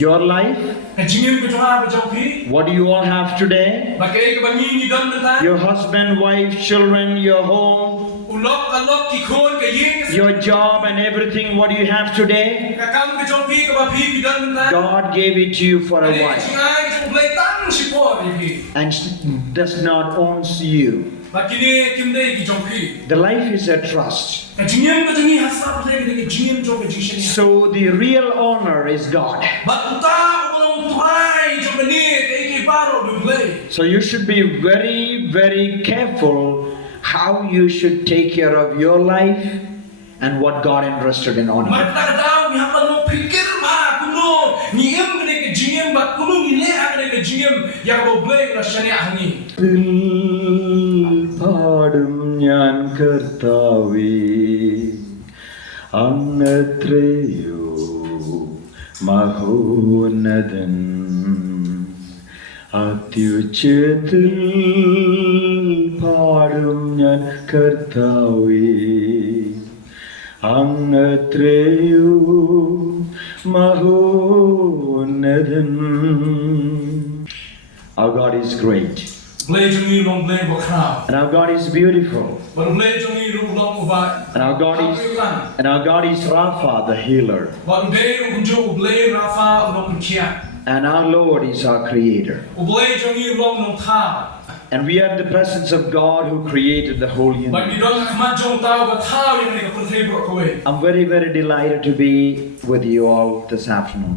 Your life, what do you all have today? Your husband, wife, children, your home, your job and everything, what do you have today? God gave it to you for a while and does not own you. The life is a trust. So the real owner is God. So you should be very, very careful how you should take care of your life and what God entrusted in on you. പാടും ഞാൻ കർത്താവേ അങ്ങത്രയോ മഹോന്നതൻ അത്യുച്ചത്തിൽ പാടും ഞാൻ കർത്താവേ അങ്ങത്രയോ മഹോന്നതൻ. Our God is great. And our God is beautiful. And our God is Rapha, the healer. And our Lord is our creator. And we are in the presence of God who created the whole universe. I'm very, very delighted to be with you all this afternoon.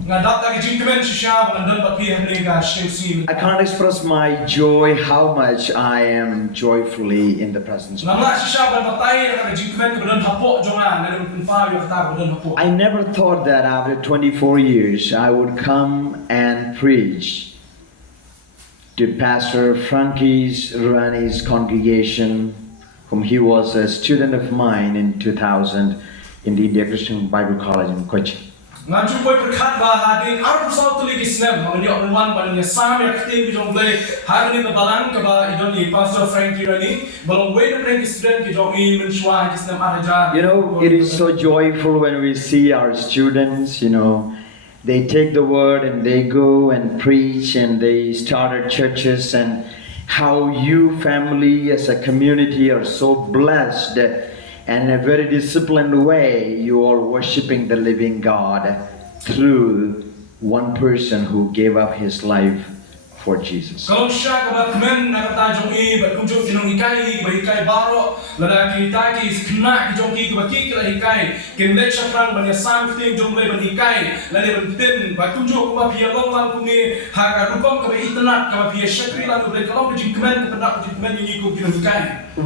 I can't express my joy, how much I am joyfully in the presence of God. I never thought that after 24 years I would come and preach to Pastor Frankie's Rani's congregation, whom he was a student of mine in 2000 in the India Christian Bible College in Kochi. You know, it is so joyful when we see our students, they take the word and they go and preach and they started churches, and how you family as a community are so blessed and in a very disciplined way you are worshiping the living God through one person who gave up his life for Jesus.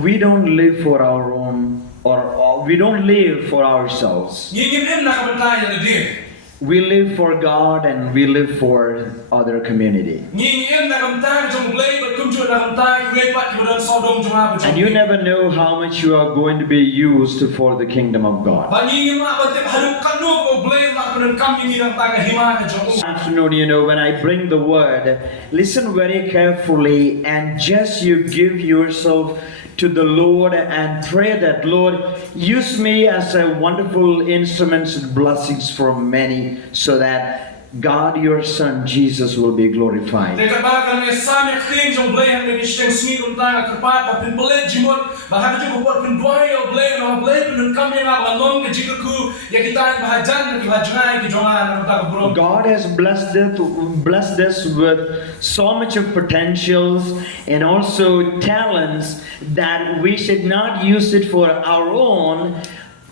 We don't live for our own, or we don't live for ourselves. We live for God and we live for other community. And you never know how much you are going to be used for the kingdom of God. This afternoon, when I bring the word, listen very carefully and just you give yourself to the Lord and pray that, Lord, use me as a wonderful instrument and blessings for many, so that God, your Son, Jesus, will be glorified. God has blessed us with so much of potentials and also talents that we should not use it for our own.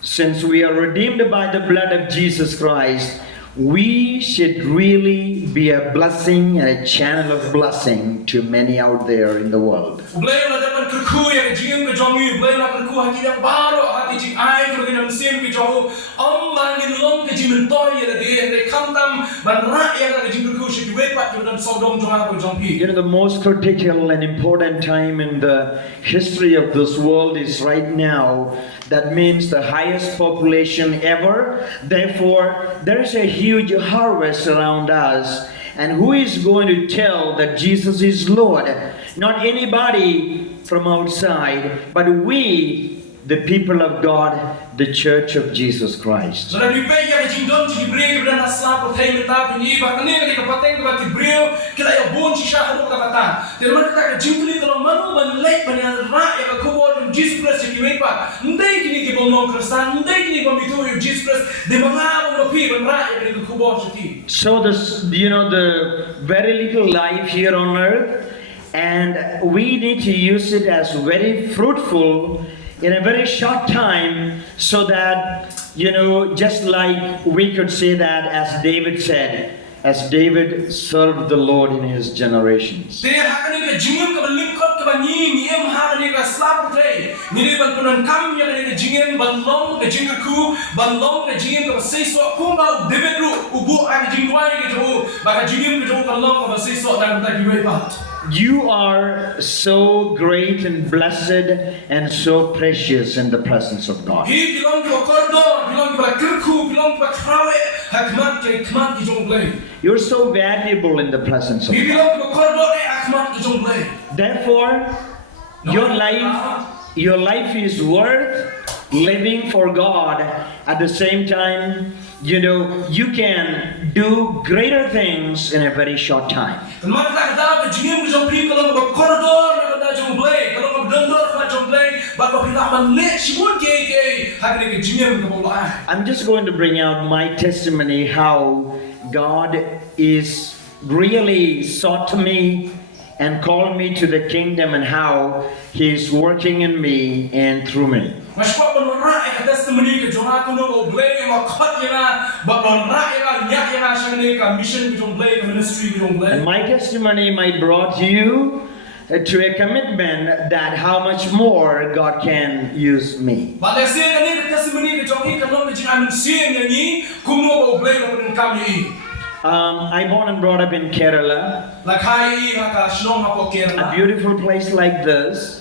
Since we are redeemed by the blood of Jesus Christ, we should really be a blessing and a channel of blessing to many out there in the world. The most critical and important time in the history of this world is right now. That means the highest population ever. Therefore, there is a huge harvest around us. And who is going to tell that Jesus is Lord? Not anybody from outside, but we, the people of God, the Church of Jesus Christ. So that we pay ya jingdon ci bring dan asla ko tay meta ni ba kani ka pateng ba ti brio kila ya bon ci sha hadu ka kata te man ka jingli ko manu ban lek ban ra ya ko bo Jesus Christ ki we pa ndai kini ki bon non kristan ndai kini bon bitu Jesus Christ de mga mo pi ban ra ya ko bo ci. So this, the very little life here on earth, and we need to use it as very fruitful in a very short time, so that, just like we could say that as David said, as David served the Lord in his generations. You are so great and blessed and so precious in the presence of God. You're so valuable in the presence of God. Therefore, your life is worth living for God. At the same time, you can do greater things in a very short time. I'm just going to bring out my testimony how God is really sought me and called me to the kingdom, and how He's working in me and through me. And my testimony might brought you to a commitment that how much more God can use me. I born and brought up in Kerala, a beautiful place like this.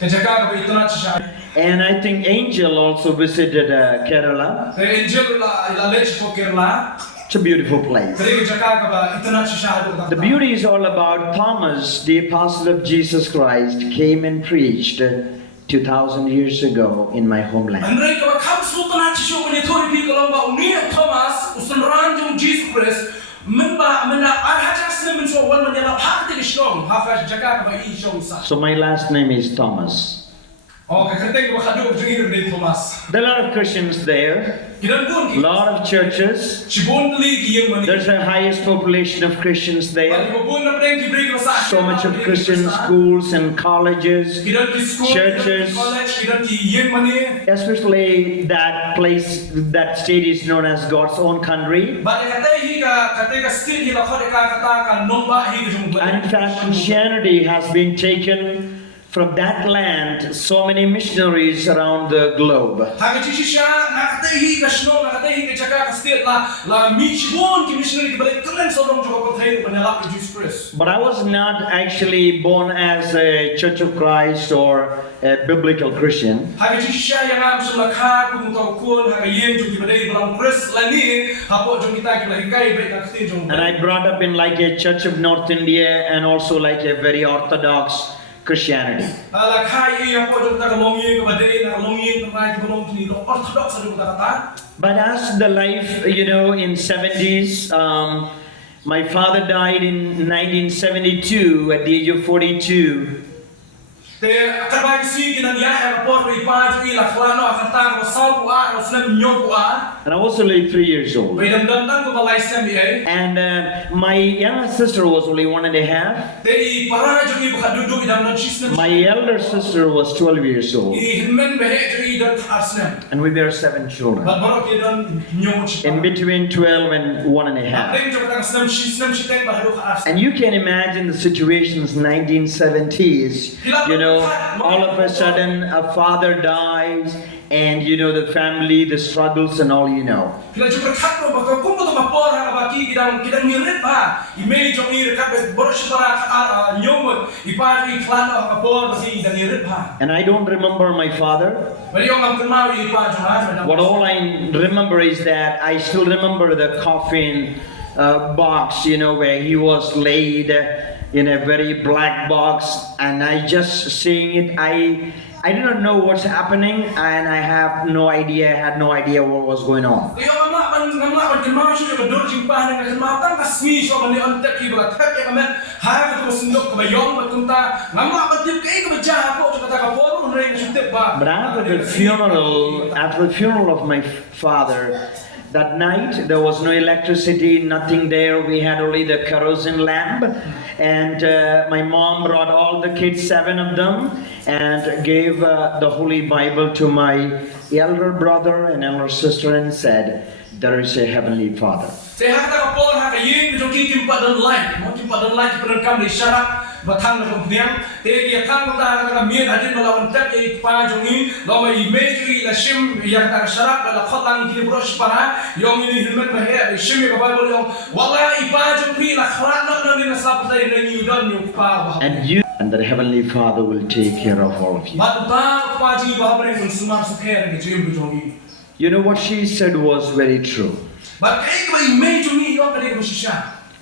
And I think Angel also visited Kerala. It's a beautiful place. The beauty is all about Thomas, the apostle of Jesus Christ, came and preached 2,000 years ago in my homeland. So my last name is Thomas. There are a lot of Christians there, a lot of churches. There's the highest population of Christians there. So much of Christian schools and colleges, churches. Especially that place, that state is known as God's own country. And in fact, Christianity has been taken from that land, so many missionaries around the globe. But I was not actually born as a Church of Christ or a biblical Christian. And I brought up in like a Church of North India and also like a very Orthodox Christianity. But as the life, in 70s, my father died in 1972 at the age of 42. And I was only 3 years old. And my younger sister was only 1.5. My elder sister was 12 years old. And we were 7 children. In between 12 and 1.5. And you can imagine the situations 1970s. All of a sudden a father dies, and the family, the struggles and all. And I don't remember my father. What all I remember is that I still remember the coffin box, where he was laid in a very black box, and I just seeing it, I do not know what's happening, and I had no idea what was going on. But after the funeral of my father, that night there was no electricity, nothing there. We had only the kerosene lamp, and my mom brought all the kids, 7 of them, and gave the Holy Bible to my elder brother and elder sister and said, "There is a heavenly Father." And the Heavenly Father will take care of all of you. You know what she said was very true.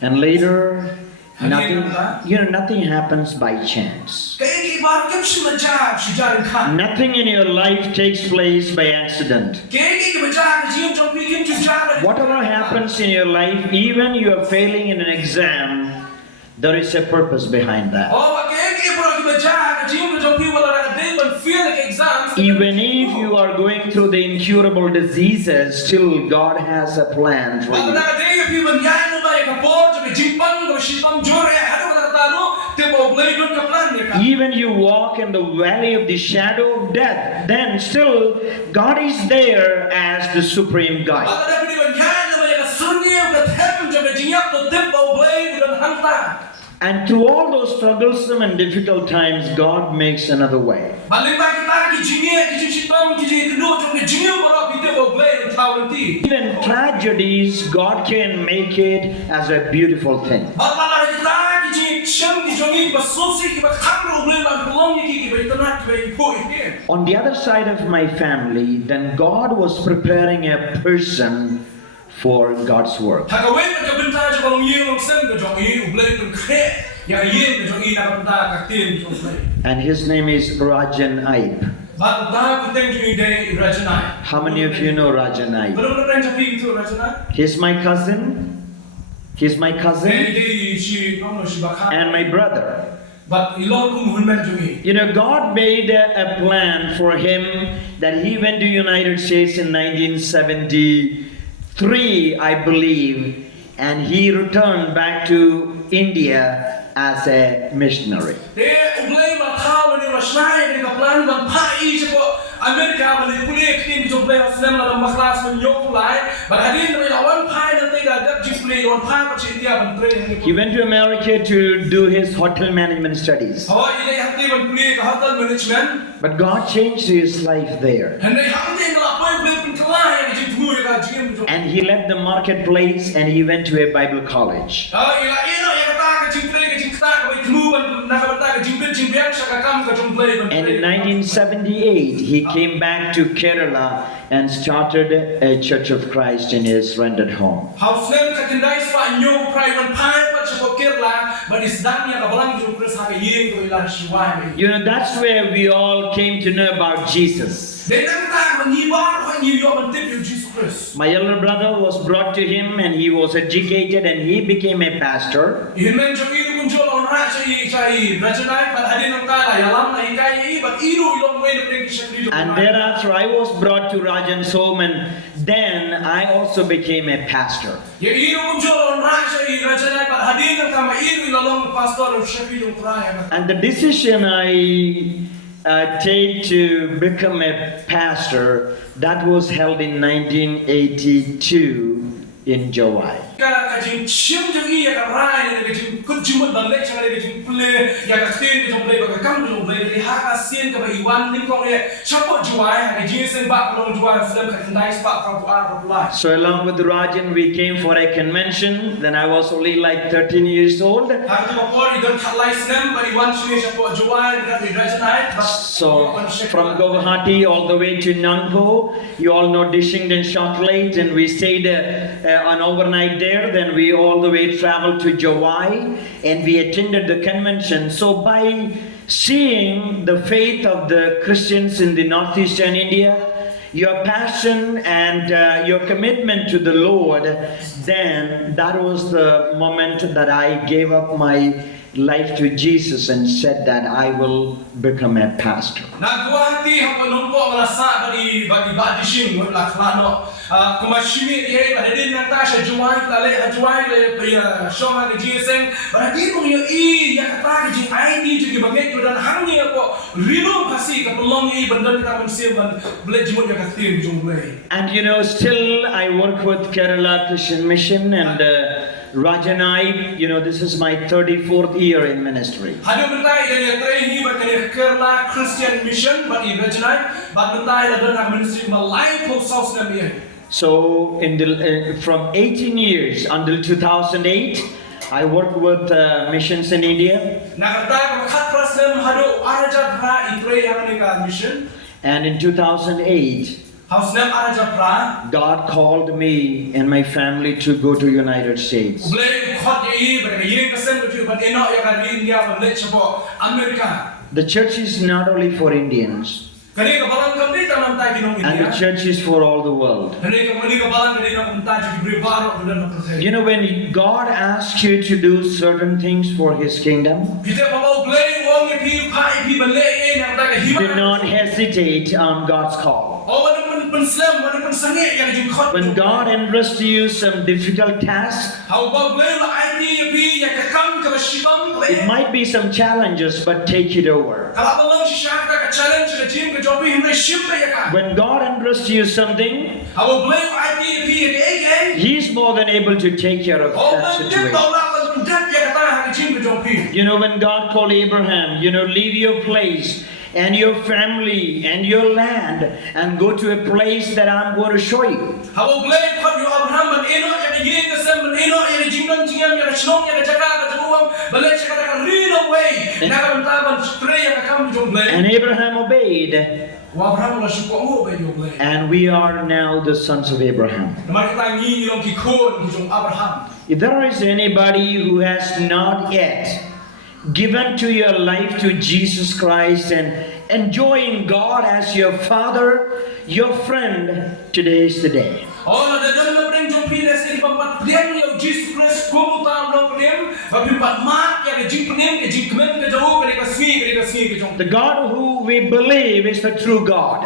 And later, nothing happens by chance. Nothing in your life takes place by accident. Whatever happens in your life, even you are failing in an exam, there is a purpose behind that. Even if you are going through the incurable diseases, still God has a plan for you. Even you walk in the valley of the shadow of death, then still God is there as the supreme guide. And through all those troublesome and difficult times, God makes another way. Even tragedies, God can make it as a beautiful thing. On the other side of my family, then God was preparing a person for God's work. And his name is Rajan Aib. How many of you know Rajan Aib? He's my cousin. He's my cousin and my brother. You know, God made a plan for him that he went to United States in 1973, I believe, and he returned back to India as a missionary. He went to America to do his hotel management studies. But God changed his life there. And he left the marketplace and he went to a Bible college. And in 1978, he came back to Kerala and started a Church of Christ in his rented home. You know, that's where we all came to know about Jesus. My elder brother was brought to him and he was educated and he became a pastor. And thereafter I was brought to Rajan's home and then I also became a pastor. And the decision I take to become a pastor, that was held in 1982 in July. jumut Bangeit jangan ada jum Blei ya Ktien jum Blei bagi kam jum Blei dari hak ASEAN ke bagi Iwan lim kong ye siapa juai hari jinsen bak long juai sudah berkendai sebab popular. So along with Rajan, we came for a convention. Then I was only like 13 years old. So from Guwahati all the way to Nangpo, you all know Dishing and Chocolate, and we stayed an overnight there. Then we all the way traveled to Jawai, and we attended the convention. So by seeing the faith of the Christians in the northeastern India, your passion and your commitment to the Lord, then that was the moment that I gave up my life to Jesus and said that I will become a pastor. And you know, still I work with Kerala Christian Mission, and Rajan, you know, this is my 34th year in ministry. So from 18 years until 2008, I worked with missions in India. And in 2008, God called me and my family to go to United States. The church is not only for Indians, and the church is for all the world. You know, when God asks you to do certain things for His kingdom, do not hesitate on God's call. When God entrusts you some difficult tasks, it might be some challenges, but take it over. When God entrusts you something, He's more than able to take care of that situation. You know, when God called Abraham, you know, leave your place and your family and your land and go to a place that I'm going to show you. And Abraham obeyed. And we are now the sons of Abraham. If there is anybody who has not yet given to your life to Jesus Christ and enjoying God as your Father, your friend, today is the day. The God who we believe is the true God.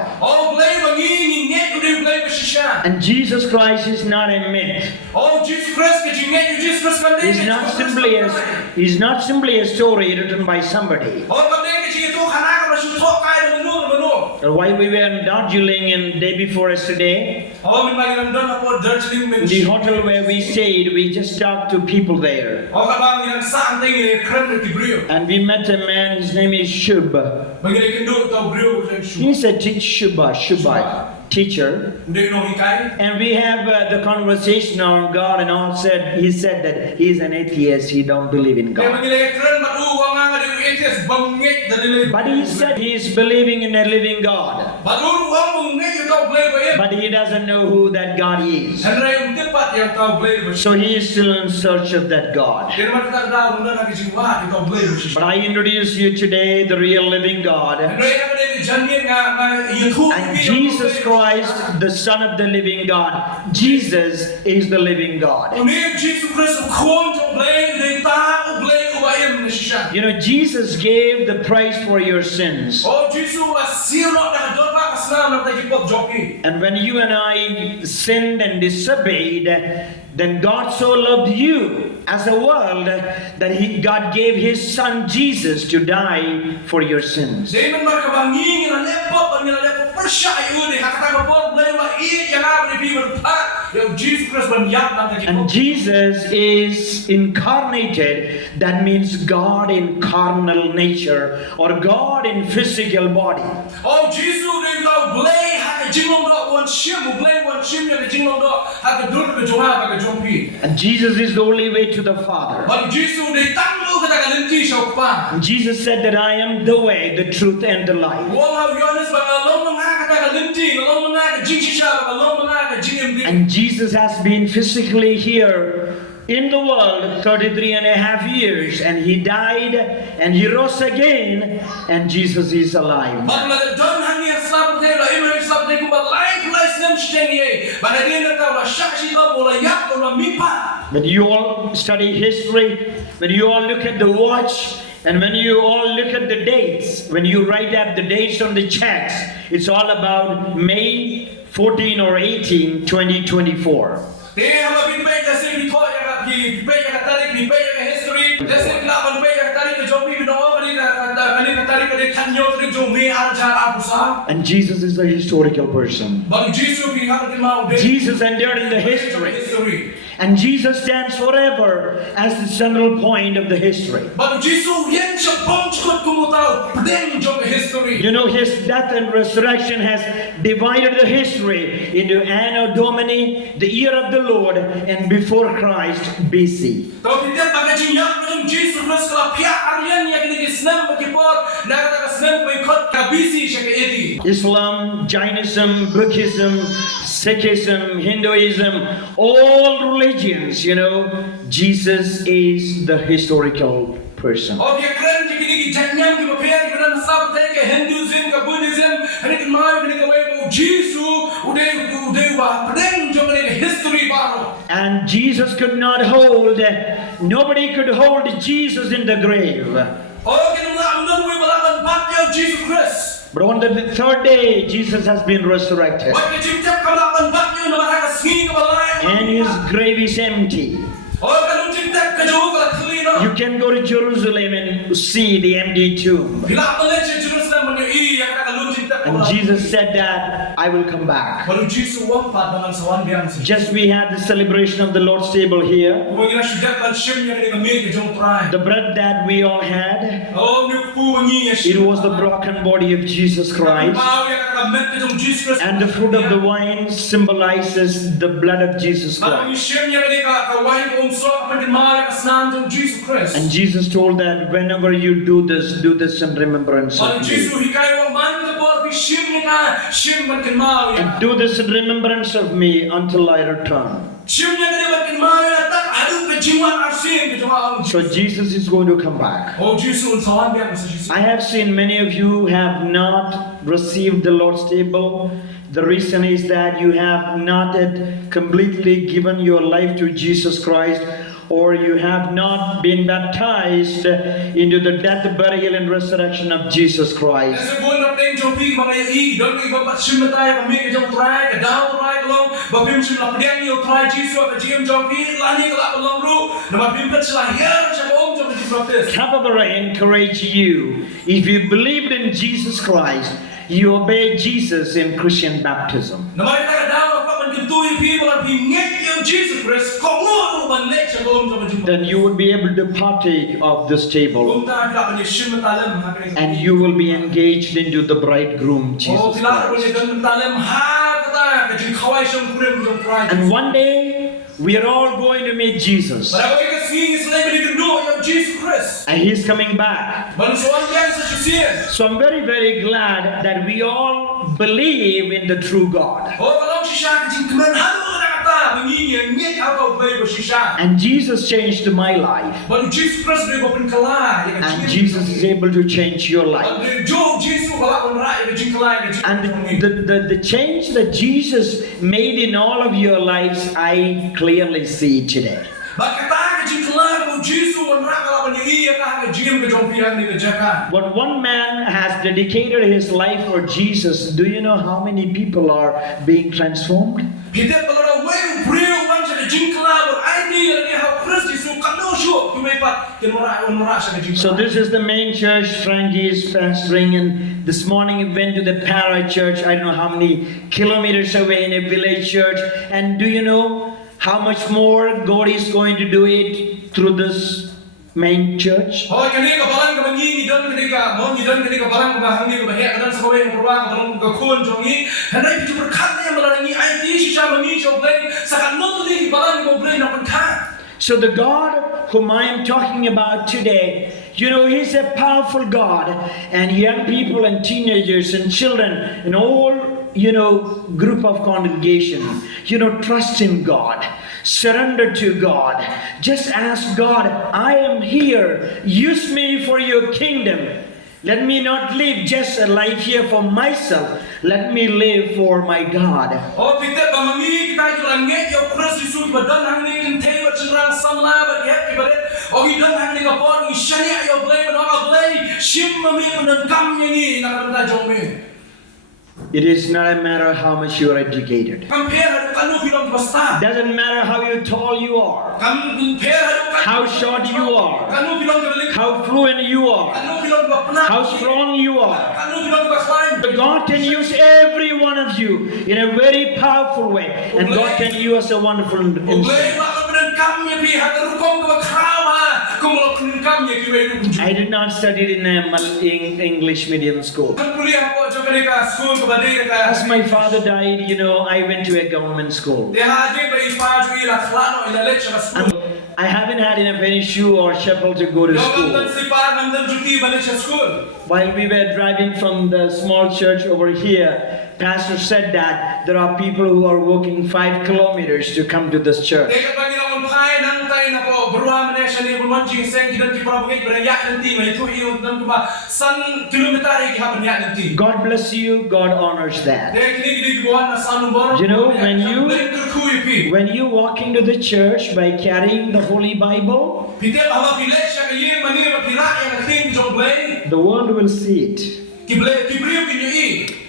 And Jesus Christ is not a myth. He's not simply a story written by somebody. While we were in Darjeeling and day before yesterday, the hotel where we stayed, we just talked to people there. And we met a man, his name is Shub. He's a Shubha, teacher. And we have the conversation on God, and he said that he's an atheist, he don't believe in God. But he said he is believing in a living God. But he doesn't know who that God is. So he is still in search of that God. But I introduce you today the real living God. And Jesus Christ, the Son of the living God. Jesus is the living God. You know, Jesus gave the price for your sins. And when you and I sinned and disobeyed, then God so loved you as a world that God gave His Son Jesus to die for your sins. yang Jesus Christ banyak nang kaki. And Jesus is incarnated, that means God in carnal nature or God in physical body. Oh Jesus dia tahu Blei hak jinglong dok wan shim, Blei wan shim yang jinglong dok hak dur ke jonga ke jompi. And Jesus is the only way to the Father. Bagi Jesus dia tanglu kata kalenti syaupa. And Jesus said that I am the way, the truth, and the life. Wah Yohanes bangalong mengah kata kalenti, ngalong mengah ke jingsisha, ngalong mengah ke jingim. And Jesus has been physically here in the world 33 and a half years, and he died and he rose again, and Jesus is alive. When you all study history, when you all look at the watch, and when you all look at the dates, when you write up the dates on the checks, it's all about May 14 or 18, 2024. And Jesus is a historical person. Jesus entered in the history. And Jesus stands forever as the central point of the history. You know, his death and resurrection has divided the history into Anno Domini, the year of the Lord, and before Christ, BC. Islam, Jainism, Buddhism, Sikhism, Hinduism, all religions, you know, Jesus is the historical person. And Jesus could not hold, nobody could hold Jesus in the grave. But on the third day, Jesus has been resurrected. And his grave is empty. You can go to Jerusalem and see the empty tomb. And Jesus said that I will come back. Just we had the celebration of the Lord's table here. The bread that we all had, it was the broken body of Jesus Christ. And the fruit of the wine symbolizes the blood of Jesus Christ. And Jesus told that whenever you do this in remembrance of me. And do this in remembrance of me until I return. So Jesus is going to come back. I have seen many of you have not received the Lord's table. The reason is that you have not yet completely given your life to Jesus Christ, or you have not been baptized into the death, burial, and resurrection of Jesus Christ. However, I encourage you, if you believed in Jesus Christ, you obey Jesus in Christian baptism. Then you will be able to partake of this table, and you will be engaged into the bridegroom, Jesus Christ. And one day, we are all going to meet Jesus. And he's coming back. So I'm very, very glad that we all believe in the true God. And Jesus changed my life. And Jesus is able to change your life. And the change that Jesus made in all of your lives, I clearly see today. When one man has dedicated his life for Jesus, do you know how many people are being transformed? pat kinura siya ka So this is the main church Frankie is pastoring, and this morning he went to the para church, I don't know how many kilometers away in a village church. And do you know how much more God is going to do it through this main church? Hoy kani ka balang ka mangi don kani ka mon don kani ka balang ka hangi ka he dan sa kowe ka ruwa ka balang ka khon jongi hanai pitu berkat ni malangi ai ti si sa mangi so Blei sa kan no ni balang ko Blei na pantha. So the God whom I am talking about today, you know, He's a powerful God, and young people and teenagers and children and all, you know, group of congregation, you know, trust in God, surrender to God, just ask God, I am here, use me for your kingdom. Let me not live just a life here for myself. Let me live for my God. Oh, kita bamangi kita jualan nget yo Kristus Yesus badan hangni kan tewa cenderang samla bagi happy badet. Oh, kita hangni kapor ni syariah yo Blei menolak Blei. Sim mami menengkam ni nak benda jombe. It is not a matter how much you are educated. Doesn't matter how tall you are, how short you are, how fluent you are, how strong you are. But God can use every one of you in a very powerful way, and God can use a wonderful instrument. I did not study in an English medium school. As my father died, you know, I went to a government school. And I haven't had enough any shoe or chapel to go to school. While we were driving from the small church over here, Pastor said that there are people who are walking 5 kilometers to come to this church. God bless you, God honors that. You know, when you walk into the church by carrying the Holy Bible, the world will see it.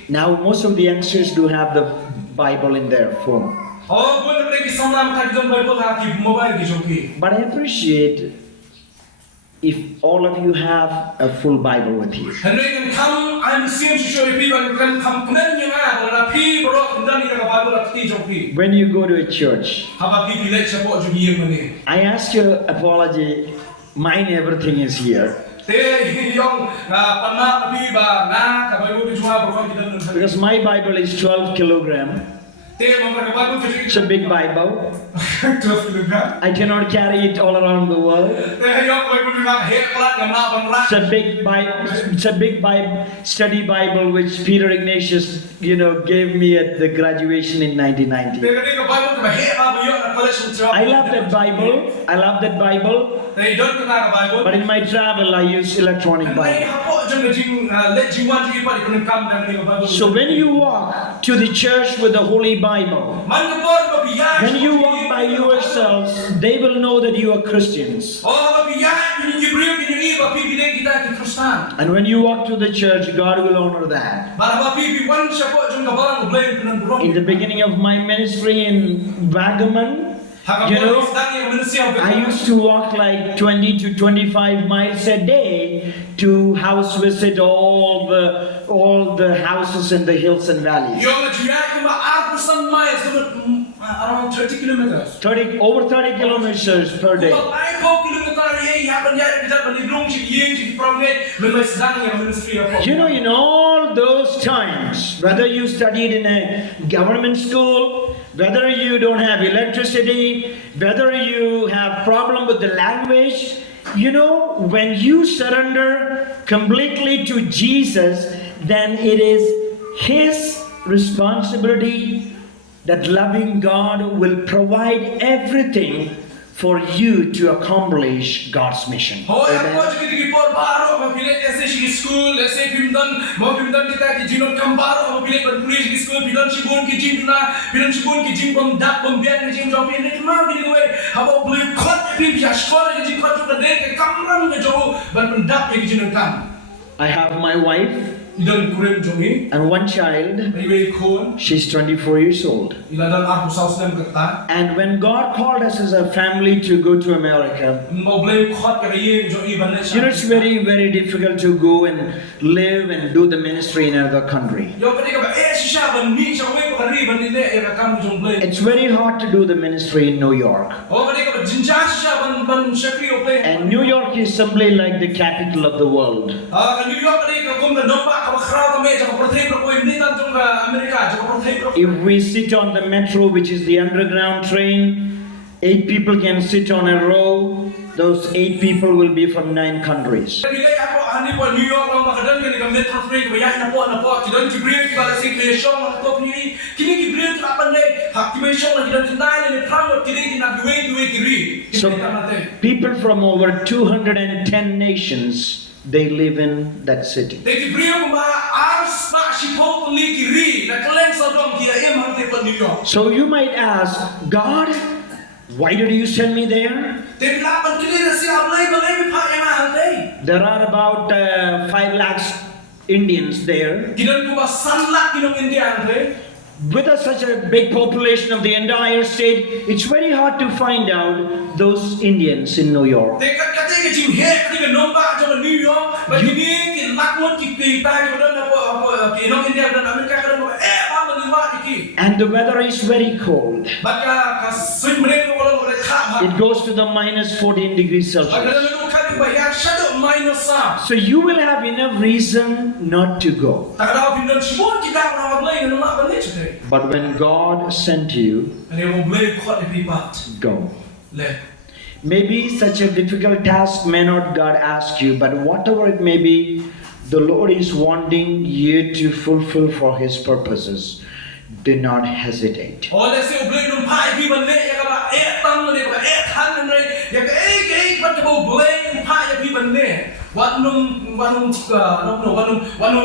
Now most of the youngsters do have the Bible in their phone. But I appreciate if all of you have a full Bible with you. When you go to a church, I ask your apology, mine everything is here. Because my Bible is 12 kilogram. It's a big Bible. I cannot carry it all around the world. It's a big Bible, study Bible which Peter Ignatius, you know, gave me at the graduation in 1990. I love that Bible. But in my travel, I use electronic Bible. So when you walk to the church with the Holy Bible, when you walk by yourselves, they will know that you are Christians. And when you walk to the church, God will honor that. In the beginning of my ministry in Vagaman, you know, I used to walk like 20 to 25 miles a day to house visit all the houses in the hills and valleys. Around 30 kilometers. Over 30 kilometers per day. You know, in all those times, whether you studied in a government school, whether you don't have electricity, whether you have problem with the language, you know, when you surrender completely to Jesus, then it is His responsibility that loving God will provide everything for you to accomplish God's mission. Amen. I have my wife idan kuren jongi and one child, riwe kon she's 24 years old. iladan aku sausnem kata And when God called us as a family to go to America, mo blei khot ka ye jongi ban you know, it's very, very difficult to go and live and do the ministry in another country. yo kadi ka shisha ban mi chawe ka ri ban ni le ka kam jong blei It's very hard to do the ministry in New York. o kadi ka jinja shisha ban shakri o blei And New York is simply like the capital of the world. ka New York kadi ka kum ka nomba ka khrao ka me ka prothei pro ko ni tan jong America ka prothei pro If we sit on the metro, which is the underground train, 8 people can sit on a row. Those 8 people will be from 9 countries. Bila ako ani po New York lang makadan kani ka metro train ko ya na po kidan jibril ki bala sing creation ang top ni kini jibril ka pan dai hak creation lang kidan tindai ni pram kini na duwe kiri So people from over 210 nations, they live in that city. They jibril ma ars ba shi po li kiri na kalen sa dom kia em hang te New York. So you might ask, God, why did you send me there? They lapan kini na siya Blei mi pa yang hang te. There are about 5 lakhs Indians there. Kidan ko ba sanlak kinong India hang te. With such a big population of the entire state, it's very hard to find out those Indians in New York. They kate ke jim he kati ke nomba jo New York ba kini ki lakon ki ta ke dan apa kinong India dan Amerika kan ba ba liwa iki. And the weather is very cold. Baka ka swim mereka kalau boleh kah. It goes to the minus 14 degrees Baka Celsius. dalam kali bayar shadow minus sa. So you will have enough reason not to go. Tak ada pindah semua kita orang Blei yang nak balik je. But when God sent you, Ani mo Blei khot di pipat. go. Le. Maybe such a difficult task may not God ask you, but whatever it may be, the Lord is wanting you to fulfill for His purposes. Do not hesitate. Oleh si Blei num pai pi ban le ya ka tam le ka tan le ya ka ban ka Blei num pai ya pi ban le. Wanum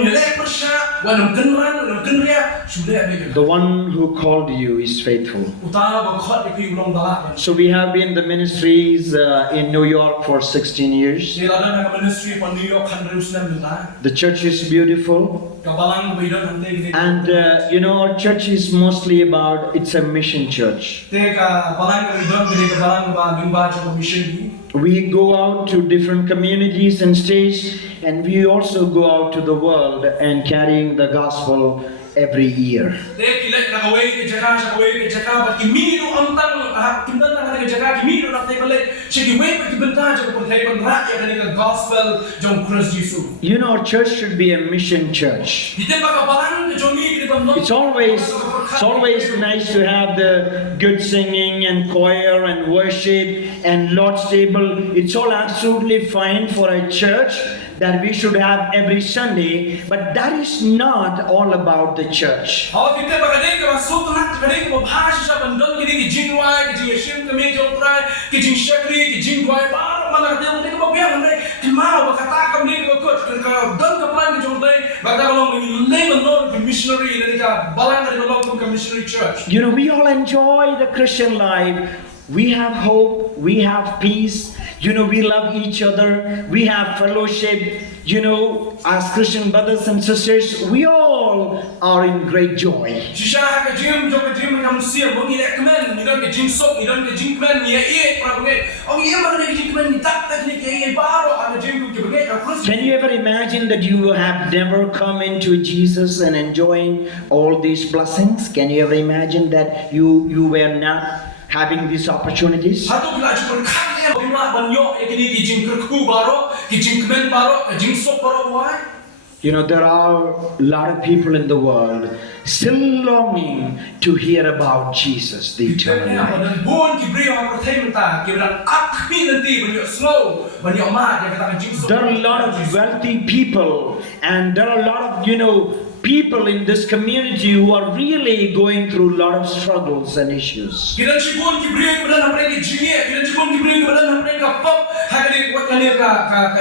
yelek persya, wanum kenran, wanum kenria, sudah begitu. The one who called you is faithful. Utama bakhot di pi ulong balak. So we have been in the ministries in New York for 16 years. Sila dan ministry pon New York 119 The church is beautiful. Kabalang beidon hande gini. And you know, our church is mostly about, it's a mission church. Teka balang beidon gini kabalang ba lingba jo mission. We go out to different communities and states, and we also go out to the world and carrying the gospel every year. Teka ilat na kaway ke jaka, but kimino amtang kimdan na ke jaka kimino na teka le. Sige way pa kibenta jo pon teka ra ya kani ka gospel jo Christ Jesus. You know, our church should be a mission church. Dite pa kabalang jo mi gini pon. It's always nice to have the good singing and choir and worship and Lord's table. It's all absolutely fine for a church that we should have every Sunday, but that is not all about the church. Oh, dite pa kani ka masuk na kani ka bahasa sa bandon gini ki jingwai ki jingshim kami jo prai ki jingshakri ki jingwai ba mana ka dite ka biang ne ki mau ba kata ka ni ka kot ka don ka plan ki jo dai ba ka long ni le no ki missionary ni ka balang ka long ka missionary church. You know, we all enjoy the Christian life. We have hope, we have peace, you know, we love each other, we have fellowship, you know, as Christian brothers and sisters, we all are in great joy. Shisha ka jim jo ka jim ka musia mo ni recommend ni don ka jim sok ni don ka jim plan ni e pra bne o ye ma ni jim plan ni tak tak ni ke e baro ka jim ku ke ka Christ. Can you ever imagine that you have never come into Jesus and enjoying all these blessings? Can you ever imagine that you were not having these opportunities? Hatu bila jipun kaya bima banyo ekini ki jing kerku baro ki jing kemen baro ki jing sok baro why? You know, there are a lot of people in the world still longing to hear about Jesus, the eternal life. Dan bon ki brio ha pertema ta ki dan akmi nanti banyo slow banyo ma dia kata jing sok. There are a lot of wealthy people and there are a lot of, you know, people in this community who are really going through a lot of struggles and issues. Kidan sibon ki brio ki dan apre ki jingi kidan sibon ki brio ki dan apre ka pop hagani wat kani ka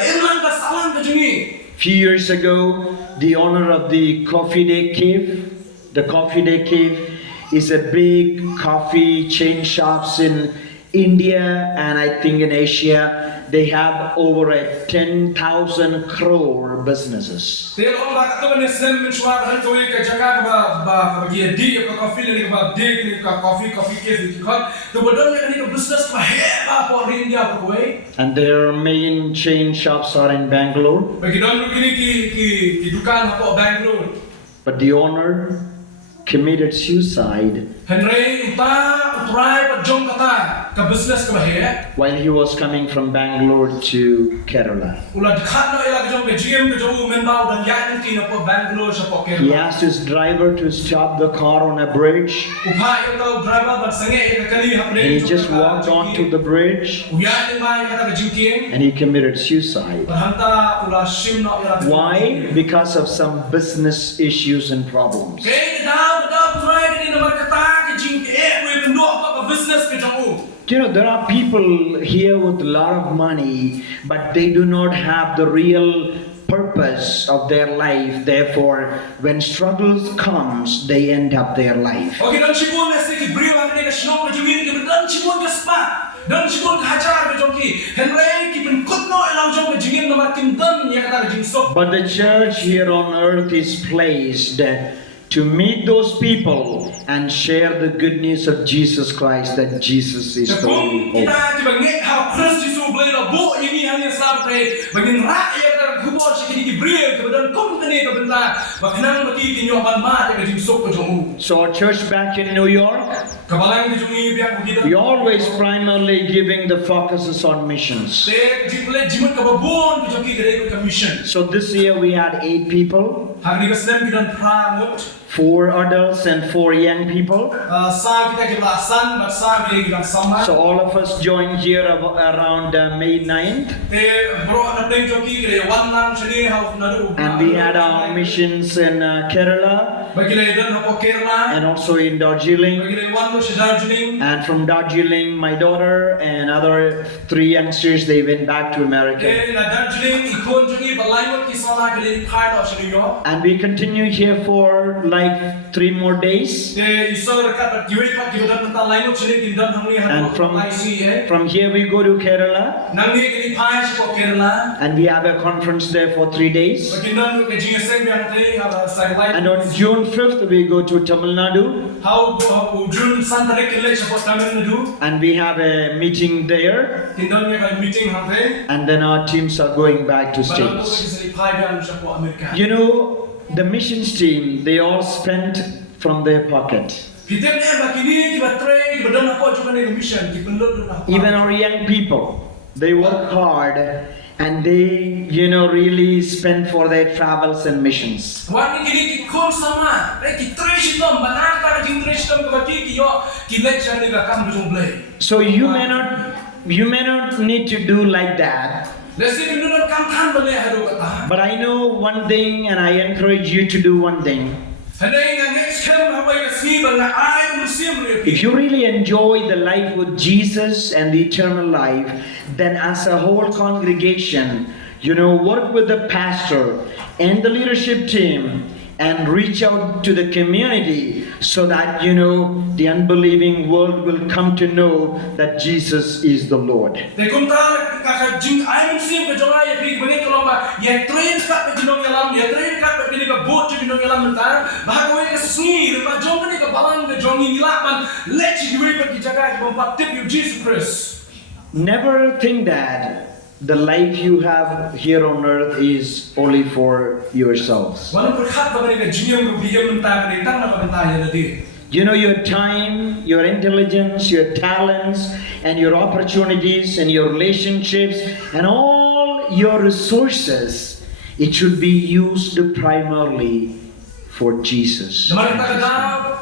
ilang ka salang ka jingi. Few years ago, the owner of the Coffee Day Cave is a big coffee chain shops in India and I think in Asia. they have over a 10,000 crore businesses. Te lo ba ka ban sem min shwa han to ka jaka ba gi di ka coffee ni ba de ni ka coffee ke fi ka to bodon ni ka business ba he ba for India ko we. And their main chain shops are in Bangalore. Ba gi don ni ki dukan ko Bangalore. But the owner committed suicide Henry uta utrai pa jong kata ka business ka ba he. while he was coming from Bangalore to Kerala. Ula dikhat no ila jong ke GM ke jong men ba dan ya ni na po Bangalore sa po He Kerala. asked his driver to stop the car on a bridge. Upha ito driver ba sange ka kali hapne. And he just walked onto the bridge Uya ni ba kata ka jingking. and he committed suicide. Hanta ula sim no ila. Why? Because of some business issues and problems. Kaya da utrai ni na kata ka jing we no pa business ke jong. You know, there are people here with a lot of money, but they do not have the real purpose of their life. Therefore, when struggles comes, they end up their life. Okay, dan sibon na si brio ang ni ka snow ka jingin ka dan sibon ka spa. Dan sibon ka hajar ka jong ki. Henry ki ben kut no ilang jong ka jingin na matim dan ya kata ka jing sok. But the church here on earth is placed to meet those people and share the good news of Jesus Christ, that Jesus is the only Kung kita hope. di bangit ha Christ Jesus Blei na bu ini hanya sampai bagin ra ya kata kubor si kini brio ka dan kom kani ka benda baknang mati kinyo ban ma ka jing sok ka jong. So our church back in New York, Kabalang ka jong i biak kita. we always primarily giving the focuses on missions. Te jiple jimun ka babon ka jong ki ka mission. So this year we had 8 people, Hari ka sedem kita prangut. 4 adults and 4 young people. Sa kita kira san, but sa kita kira sama. So all of us joined here around May 9th. Te bro na pleng joki kira one man sini how nadu. And we had our missions in Kerala Bagile dan hapo Kerala. and also in Darjeeling. Bagile one lo si Darjeeling. And from Darjeeling, my daughter and other 3 youngsters, they went back to America. Te na Darjeeling ikon joki balai ki sana kira part of New York. And we continue here for like 3 more days. Te isor kat kiwe pat kiwe dan tentang lain sini kindan hamni And hadu. from, IC from here we go to Kerala. Nang ni kira part si Kerala. And we have a conference there for 3 days. Bagindan ke jingasem yang te ada satellite. And on June 5th, we go to Tamil Nadu. How June Santa Kile support Tamil Nadu. And we have a meeting there. Kindan ni kaya meeting hamte. And then our teams are going back to Balang ko States. kasi paidan support Amerika. You know, the missions team, they all spent from their pocket. Kita ni bakini kita train kita dan apa cuma ni mission kita belum dah. Even our young people, they work hard and they, really spend for their travels and missions. Wani kini kita kom sama. Kita train sitom banar tak jing train sitom kita kita lecture ni kita kam jung Blei. So you may not need to do like that. Lesi kita nak kam kan Blei hadu kata. But I know one thing and I encourage you to do one thing. Hadai na next time apa yang sini bala I will see you. If you really enjoy the life with Jesus and the eternal life, then as a whole congregation, work with the pastor and the leadership team and reach out to the community so that, the unbelieving world will come to know that Jesus is the Lord. Te kunta kakak jing I will see you jong ay big bani kalau ba ya train kat pe jinong yalam ya train kat pe bini ka boat jinong yalam mentar bahawa ka sni ba jong bani ka balang ka jong ni lapan let you we pa ki jaga ki bomba tip you Jesus Christ. Never think that the life you have here on earth is only for yourselves. Walau berkat ba bani ka jinong ka biyam mentar ni tang na ka mentar ya tadi. Your time, your intelligence, your talents, and your opportunities, and your relationships, and all your resources, it should be used primarily for Jesus. Naman kita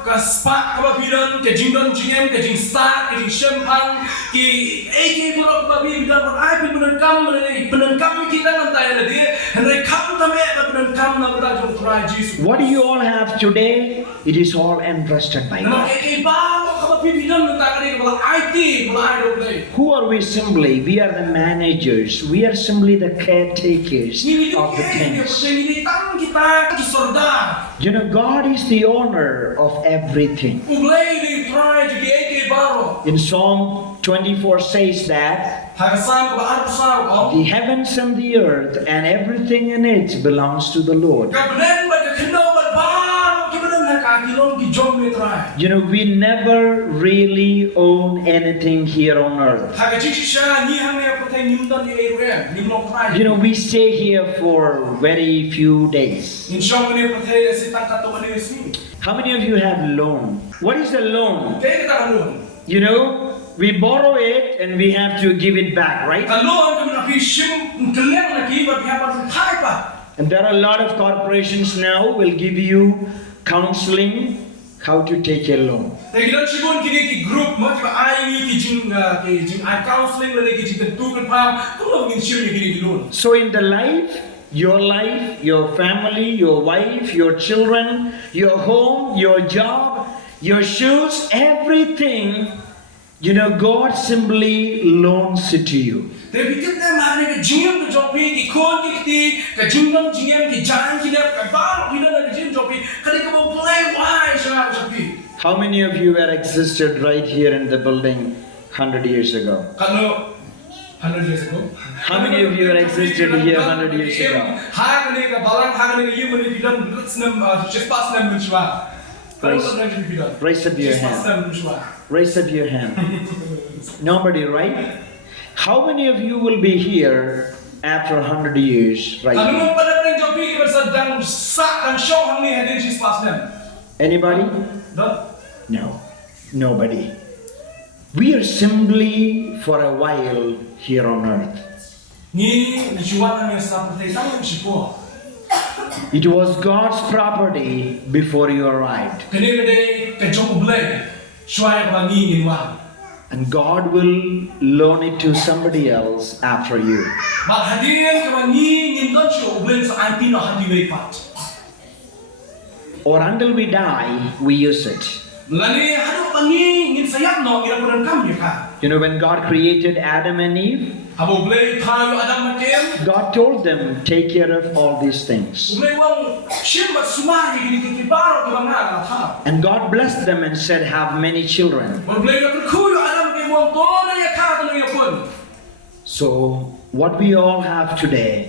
ka spa ka babidan ke jingdon jingem ke jing star ke jing shempang ki AK buruk babi bidan ay penan kam kita nantai tadi henry kam tame penan kam na berda jong try Jesus. What do you all have today? It is all entrusted by Naman God. AK ba ka babi bidan nantai kali bala IT bala I don't play. Who are we simply? We are the managers. We are simply the caretakers of the things. Ini tang kita ki sorda. God is the owner of everything. Blei ni try to be AK baro. In Psalm 24 says that Hagasam ko arusao. the heavens and the earth and everything in it belongs to the Lord. Kabnen ba kino ba baro kibanan na kakilon ki jom metrai. You know, we never really own anything here on earth. Hagajisha ni hang ne apotay nyundan ni eruem ni mokrai. You know, we stay here for very few days. In shong ne apotay sitang kato ni sini. How many of you have loan? What is a loan? Kaya kita kalon. You know, we borrow it and we have to give it back, right? Kalon kami na fishim keleng na kiba bihapan thai pa. And there are a lot of corporations now will give you counseling how to take a loan. Tegilan sigon kini ki group mo kiba ai ni ki jing ai counseling na ki jing tu kan pam kuno ngin shim ni kini loan. So in the life, your family, your wife, your children, your home, your job, your shoes, everything, you know, God simply loans it to you. Tapi kita mana ke jingam ke jopi ki kon ki ti ke jingam jingam ki jang ki dap ke bar kita na ke jingam jopi kali ke mau play why sha jopi. How many of you had existed right here in the building 100 years ago? Kalau 100 years ago. How many of you had existed here 100 years ago? Hang ni ke balang hang ni ke you mani bidan rutsnam just pass nam menchwa. Raise up your hand. Raise up your hand. Nobody, right? How many of you will be here after 100 years right now? Anybody? No. Nobody. We are simply for a while here on earth. It was God's property before you arrived. And God will loan it to somebody else after you. Or until we die, we use it. You know, when God created Adam and Eve, God told them, take care of all these things. And God blessed them and said, have many children. So, what we all have today,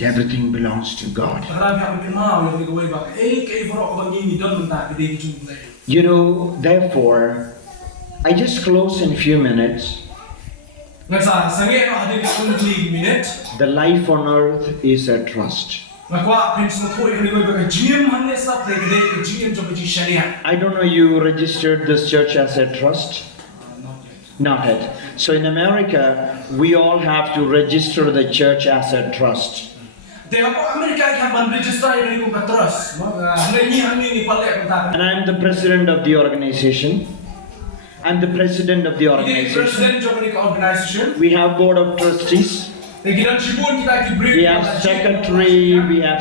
everything belongs to God. You know, therefore, I just close in a few minutes. The life on earth is a trust. I don't know, you registered this church as a trust? Not yet. So in America, we all have to register the church as a trust. And I'm the president of the organization. I'm the president of the organization. We have board of trustees. We have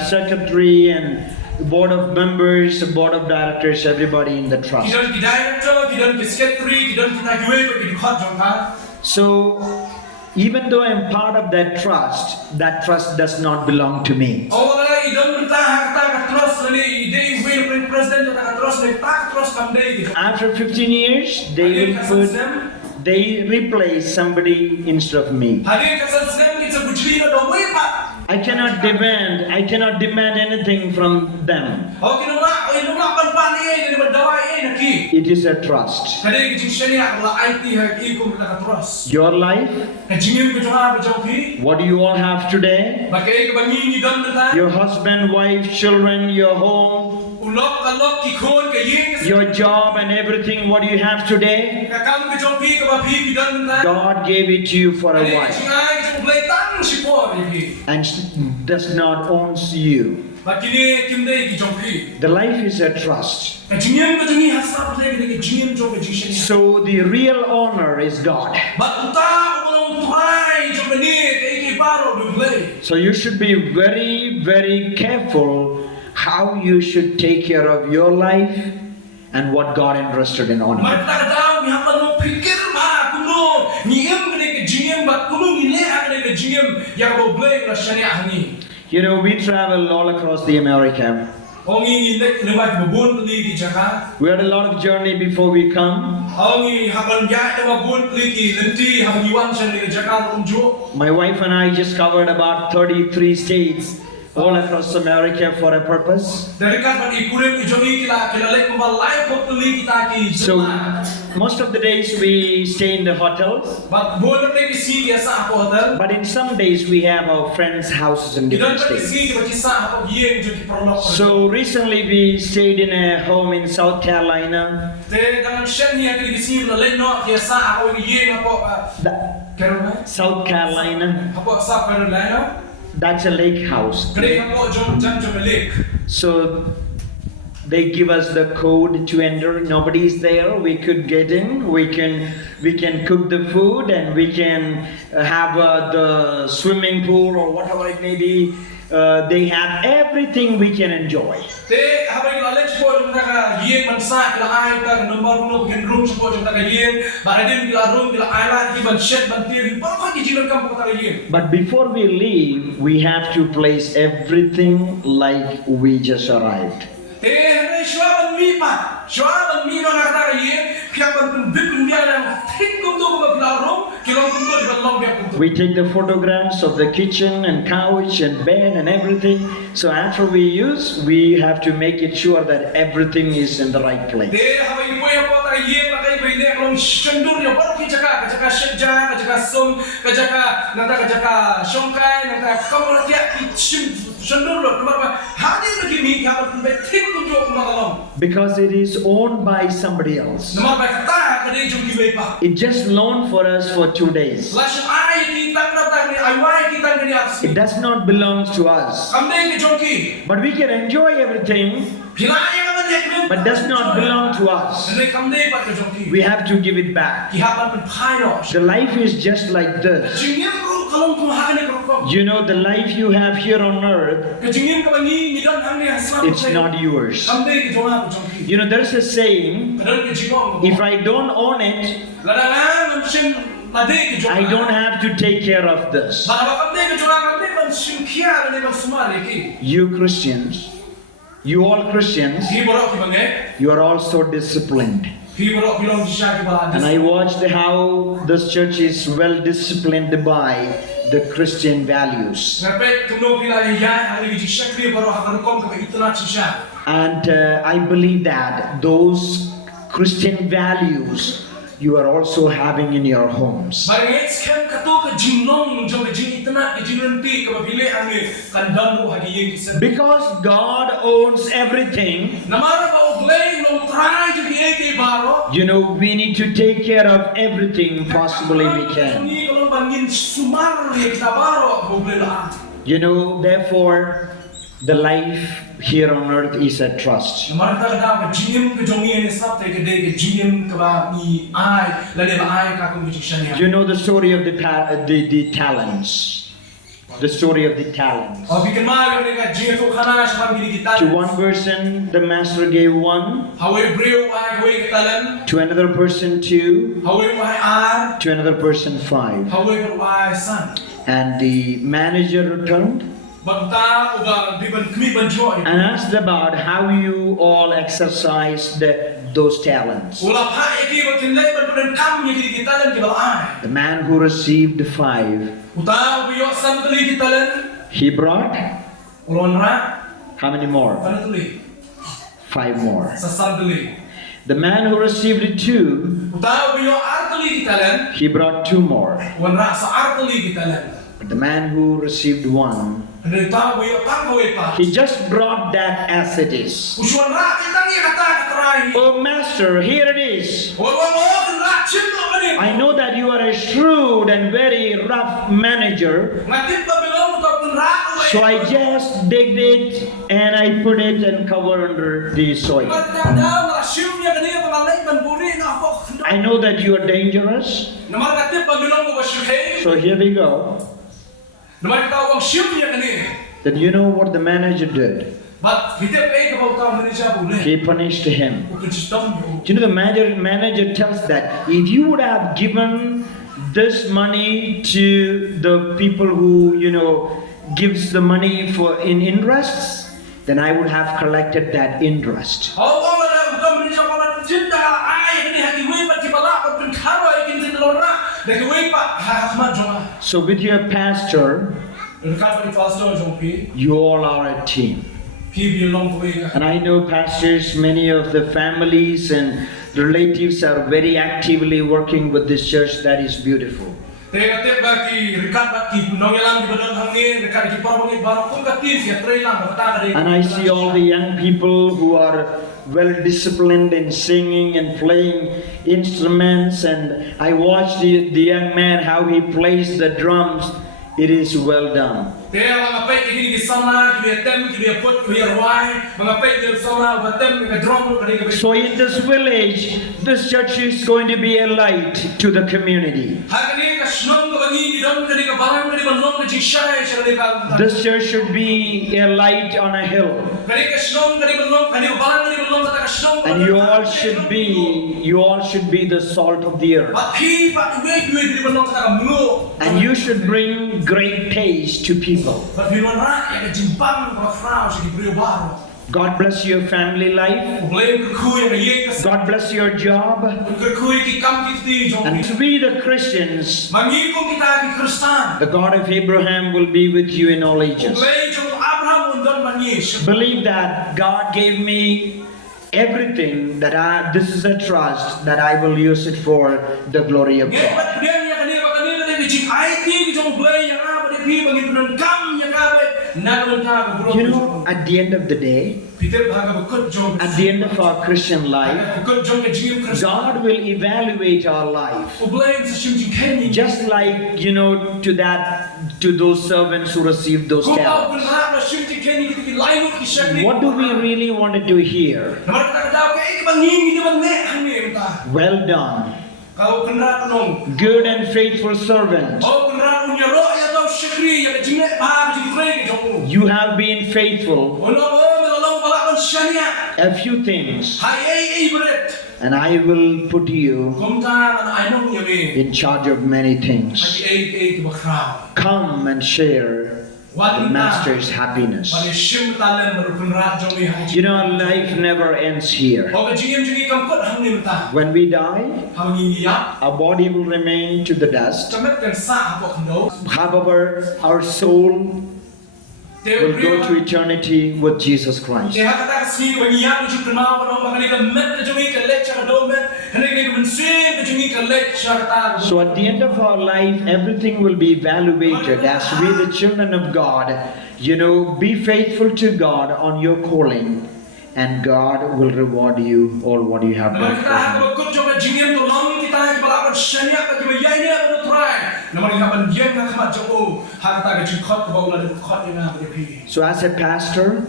secretary and board of members, board of directors, everybody in the trust. So, even though I'm part of that trust does not belong to me. After 15 years, they replace somebody instead of me. I cannot demand anything from them. It is a trust. Your life, what do you all have today? Your husband, wife, children, your home, your job and everything, what do you have today? God gave it to you for a while and does not own you. The life is a trust. So the real owner is God. So you should be very, very careful how you should take care of your life and what God entrusted in on you. You know, we travel all across the America. Ongi lek lewat babun peli ki jaka. We had a lot of journey before we come. Ongi haban ya babun peli ki lenti haban yuan chen ni jaka umju. My wife and I just covered about 33 states all across America for a purpose. Dari kan ban ikurim ijongi kila lek kumbal lai pop peli kita ki. So most of the days we stay in the hotels, But bon lek ki si ya sa apa hotel. but in some days we have our friends' houses in different Idan states. si ki baci sa apa yen jo ki perlok. So recently we stayed in a home in South Carolina. Te dengan shen ni ki si lek no ki sa apa yen apa. Carolina. South Carolina, Apa sa Carolina? that's a lake house. Kre apa jom jam jom lek. So they give us the code to enter. Nobody's there. We could get in. We can cook the food and we can have the swimming pool or whatever it may be. They have everything we can enjoy. Te habai la lech po jom taka yen man sa kila ai ta nomor uno bikin room po jom taka yen ba hadin kila room kila ai la ki ban shed ban tiri ba ko ki jilan kam po taka yen. But before we leave, we have to place everything like we just arrived. Te ne shwa ban mi ba na taka yen kya ban pun bip pun dia na thik kum to ko kila room kila kum to ban long dia kum to. We take the photographs of the kitchen and couch and bed and everything. So after we use, we have to make it sure that everything is in the right place. Te habai po ya po taka yen la kai bai ne klong shendur yo ba ki jaka shedja ka jaka som ka jaka na ta ka jaka shongkai na ta kamera kia ki shendur lo ba hadin ki mi ka ban bai thik kum jo kum malong. Because it is owned by somebody else. Nama bai ta ka dei jom ki bai pa. It just loaned for us for 2 days. Lashim ai ki tak na tak ni ai wai ki tak ni atas. It does not belong to us. Kam dei ki jom ki. But we can enjoy everything, Pila yang ka dei ki. but does not belong to us. Ne kam dei pa ka jom ki. We have to give it back. Ki hapan pen phai no. The life is just like this. Jingim ru kalong kum ha ne ko. You know, the life you have here on earth, Ka jingim ka bangi ni don hang ni hasla. it's not yours. Kam dei ki jom ha jom ki. You know, there's a saying, Kadang ki jingong. if I don't own it, Ladangan nam shin la dei ki jom. I don't have to take care of this. Ba ba kam dei ki jom kam dei ban shin kia ne ban sumari ki. You Christians, you all Christians, Ki borok ki bangai. you are also disciplined. Ki borok ki long jisha ki bala. And I watched how this church is well disciplined by the Christian values. Ngapai kemno pila ya hari ki jisha ki borok hakan kom ka itna jisha. And I believe that those Christian values you are also having in your homes. Bangeit kan kato ka jinong jom ka jing itna ka jinanti ka bile ange kandam ro hagi ye ki. Because God owns everything, Namara ba Blei long try to be ki baro. you know, we need to take care of everything possibly we can. Ni kalau bangin sumar ye kita baro bo Blei la. You know, therefore, the life here on earth is a trust. Namara ta da ka jingim ka jongi ne sap te ka de ka jingim ka ba ni ai la ne ba ai ka ko jisha ne. You know the story of the talents. The story of the talents. Or we can mark ne ka jingim to khana shman gini kita. To one person, the master gave 1. How we breu ai we talan. To another person, 2. How we why ar. To another person, 5. How we why son. And the manager returned Banta uga biban kmi banjo. and asked about how you all exercised those talents. Ula pa iki ba kinlay ban ban kam ni kita lan ki ba ai. The man who received 5, Uta ubiyo sam tali kita lan. he brought Ulon ra. how many more? Pan tali. 5 more. Sa sam tali. The man who received 2, Uta ubiyo ar tali kita lan. he brought 2 more. Wan ra sa ar tali kita lan. But the man who received 1, Andre ta ubiyo tam ko pa. he just brought that as it is. Usuan ra kita ni kata katrai. Oh master, here it is. Wala mo kan ra chim no kani. I know that you are a shrewd and very rough manager. Ngatip ba bilong to kun ra. So I just digged it and I put it and cover under the soil. I know that you are dangerous. So here we go. Then you know what the manager did? He punished him. You know the manager tells that if you would have given this money to the people who, you know, gives the money for in interests, then I would have collected that interest. So with your pastor, you all are a team. And I know pastors, many of the families and relatives are very actively working with this church. That is beautiful. And I see all the young people who are well disciplined in singing and playing instruments, and I watched the young man how he plays the drums. It is well done. So in this village, this church is going to be a light to the community. This church should be a light on a hill. And you all should be the salt of the earth. And you should bring great taste to people. God bless your family life. God bless your job. And we the Christians, the God of Abraham will be with you in all ages. Believe that God gave me everything, that this is a trust that I will use it for the glory of God. You know, at the end of the day, at the end of our Christian life, God will evaluate our life. Just like, to those servants who received those talents. What do we really want to do here? Well done, good and faithful servant. You have been faithful a few things, and I will put you in charge of many things. Come and share the Master's happiness. Life never ends here. When we die, our body will remain to the dust. However, our soul will go to eternity with Jesus Christ. So at the end of our life, everything will be evaluated as we, the children of God, be faithful to God on your calling, and God will reward you all what you have done for Him. So as a pastor,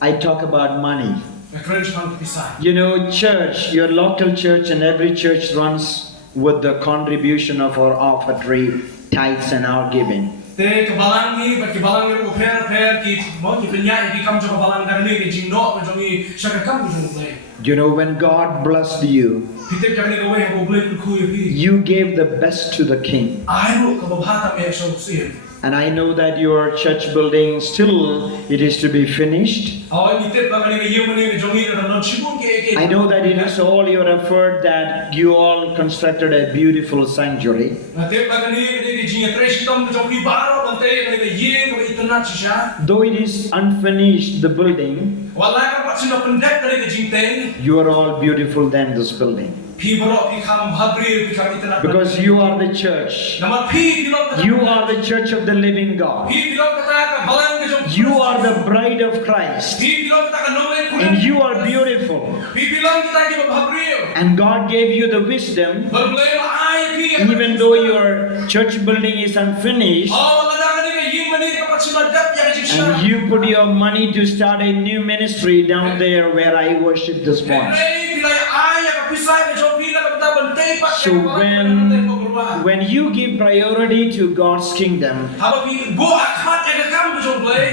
I talk about money. Church, your local church and every church runs with the contribution of our offertory, tithes and our giving. When God blessed you, you gave the best to the King. And I know that your church building still, it is to be finished. I know that it is all your effort that you all constructed a beautiful sanctuary. Though it is unfinished, the building, you are all beautiful than this building. Because you are the church. You are the church of the living God. You are the bride of Christ. And you are beautiful. And God gave you the wisdom, even though your church building is unfinished, and you put your money to start a new ministry down there where I worship this morning. So when you give priority to God's kingdom,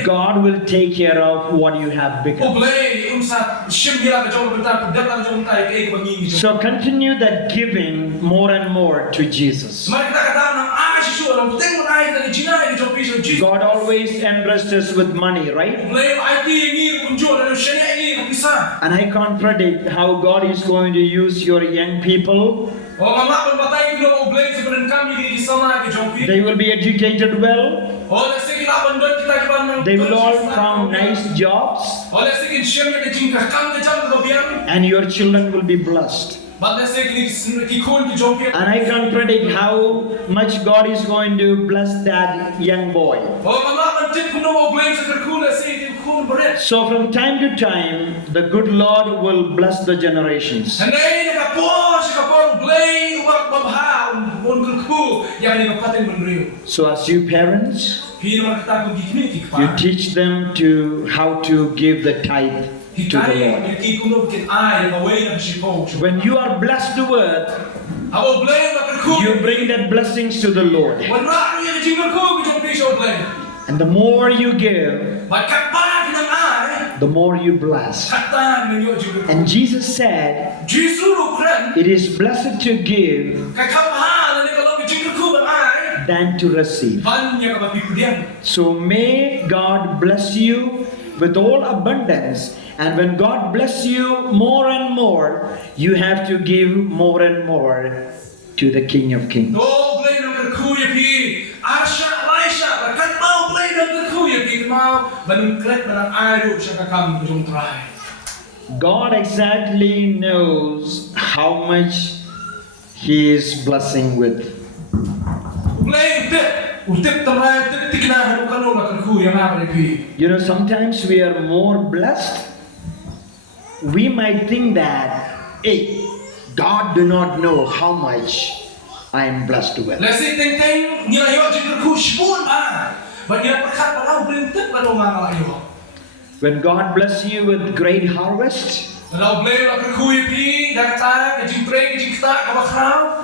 God will take care of what you have become. So continue that giving more and more to Jesus. dalam penting menaik dari Cina yang jom pisau Jesus. God always entrusts us with money, right? Blei ïaki ini kunjung dan Missionary ini pisah. And I can't predict how God is going to use your young people. Oh mama berbatai kalau Blei sebenarnya kami di sana ke jom pisau. They will be educated well. Oh nasi kita bandar kita kibang. They will all found nice jobs. Oh nasi kita share ke jingka kam ke jam ke biar. And your children will be blessed. But nasi kita kikun ke jom pisau. And I can't predict how much God is going to bless that young boy. Oh mama mentip kuno Blei sekerkun nasi kikun berat. So from time to time, the good Lord will bless the generations. Henai nak kapor Blei uang babha unggulku yang ni kapaten beriu. So as you parents, Pino kita begini kita. you teach them to how to give the tithe to the Lord. When you are blessed with, you bring that blessings to the Lord. And the more you give, the more you bless. And Jesus said, it is blessed to give than to receive. So may God bless you with all abundance. And when God bless you more and more, you have to give more and more to the King of Kings. God exactly knows how much He is blessing with. You know, sometimes we are more blessed. We might think that, hey, God do not know how much I am blessed with. When God bless you with great harvest,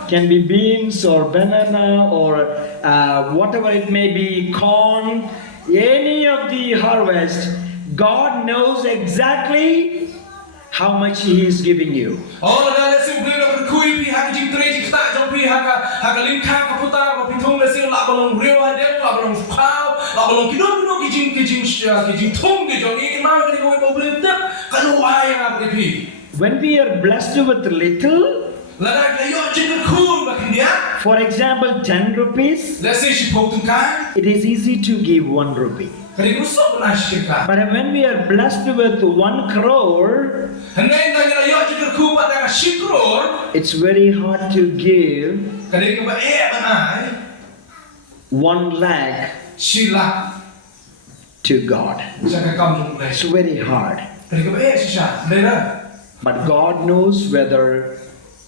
can be beans or banana or whatever it may be, corn, any of the harvest, God knows exactly how much He is giving you. When we are blessed with little, for example 10 rupees, it is easy to give 1 rupee. But when we are blessed with 1 crore, it's very hard to give 1 lakh to God. It's very hard. But God knows whether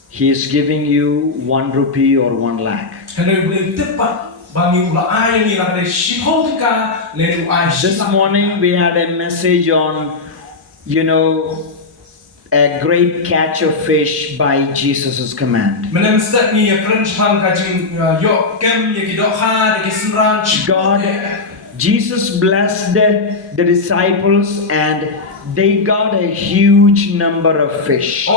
He is giving you 1 rupee or 1 lakh. This morning we had a message on, you know, a great catch of fish by Jesus' command. Jesus blessed the disciples and they got a huge number of fish.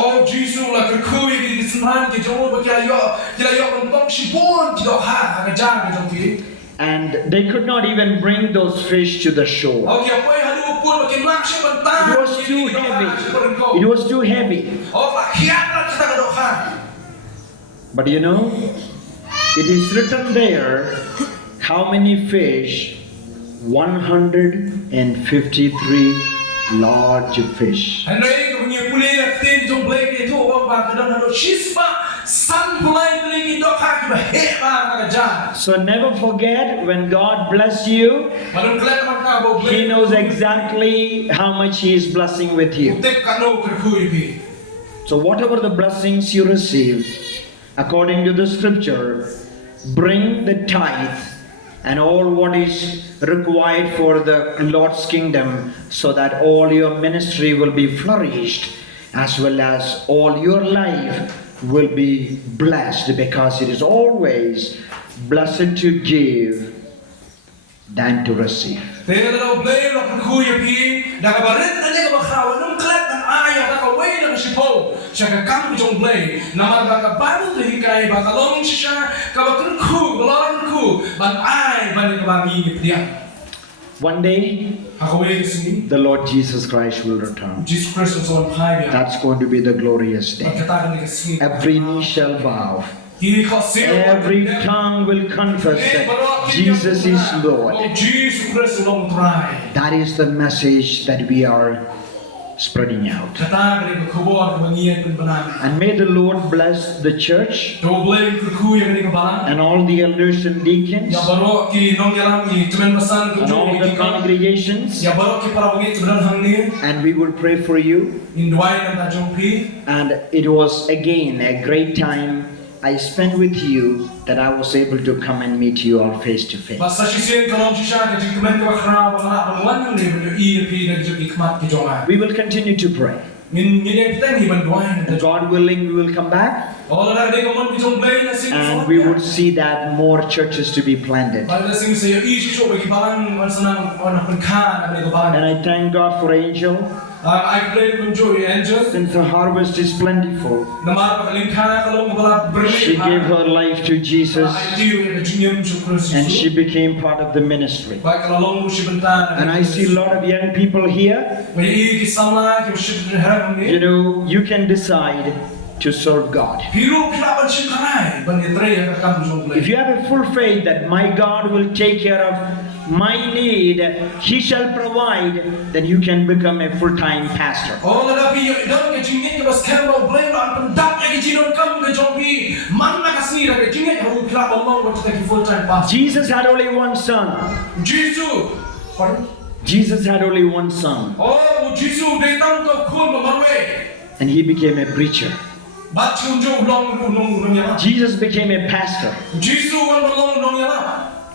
And they could not even bring those fish to the shore. It was too heavy. It was too heavy. But you know, it is written there, how many fish? 153 large fish. So never forget, when God bless you, He knows exactly how much He is blessing with you. So whatever the blessings you receive, according to the scripture, bring the tithe and all what is required for the Lord's kingdom, so that all your ministry will be flourished, as well as all your life will be blessed, because it is always blessed to give than to receive. Tengah Blei lo kuya pi, dah kabaret ada kabakau, nung klat dan ayah dah kawai dah sipo, siapa kamu jong Blei, nama dah kabaru lagi kai, bakalong sisa, kabakun ku, balon ku, ban ay ban kabagi dia. One day, the Lord Jesus Christ will return. That's going to be the glorious day. Every knee shall bow. Every tongue will confess that Jesus is Lord. That is the message that we are spreading out. And may the Lord bless the church and all the elders and deacons and all the congregations. And we will pray for you. And it was again a great time I spent with you that I was able to come and meet you all face to face. We will continue to pray. And God willing, we will come back and we would see that more churches to be planted. And I thank God for Angel. Since the harvest is plentiful, she gave her life to Jesus and she became part of the ministry. And I see a lot of young people here. You know, you can decide to serve God. If you have a full faith that my God will take care of my need, He shall provide, then you can become a full-time pastor. Jesus had only one son. Jesus had only one son. And he became a preacher. Jesus became a pastor.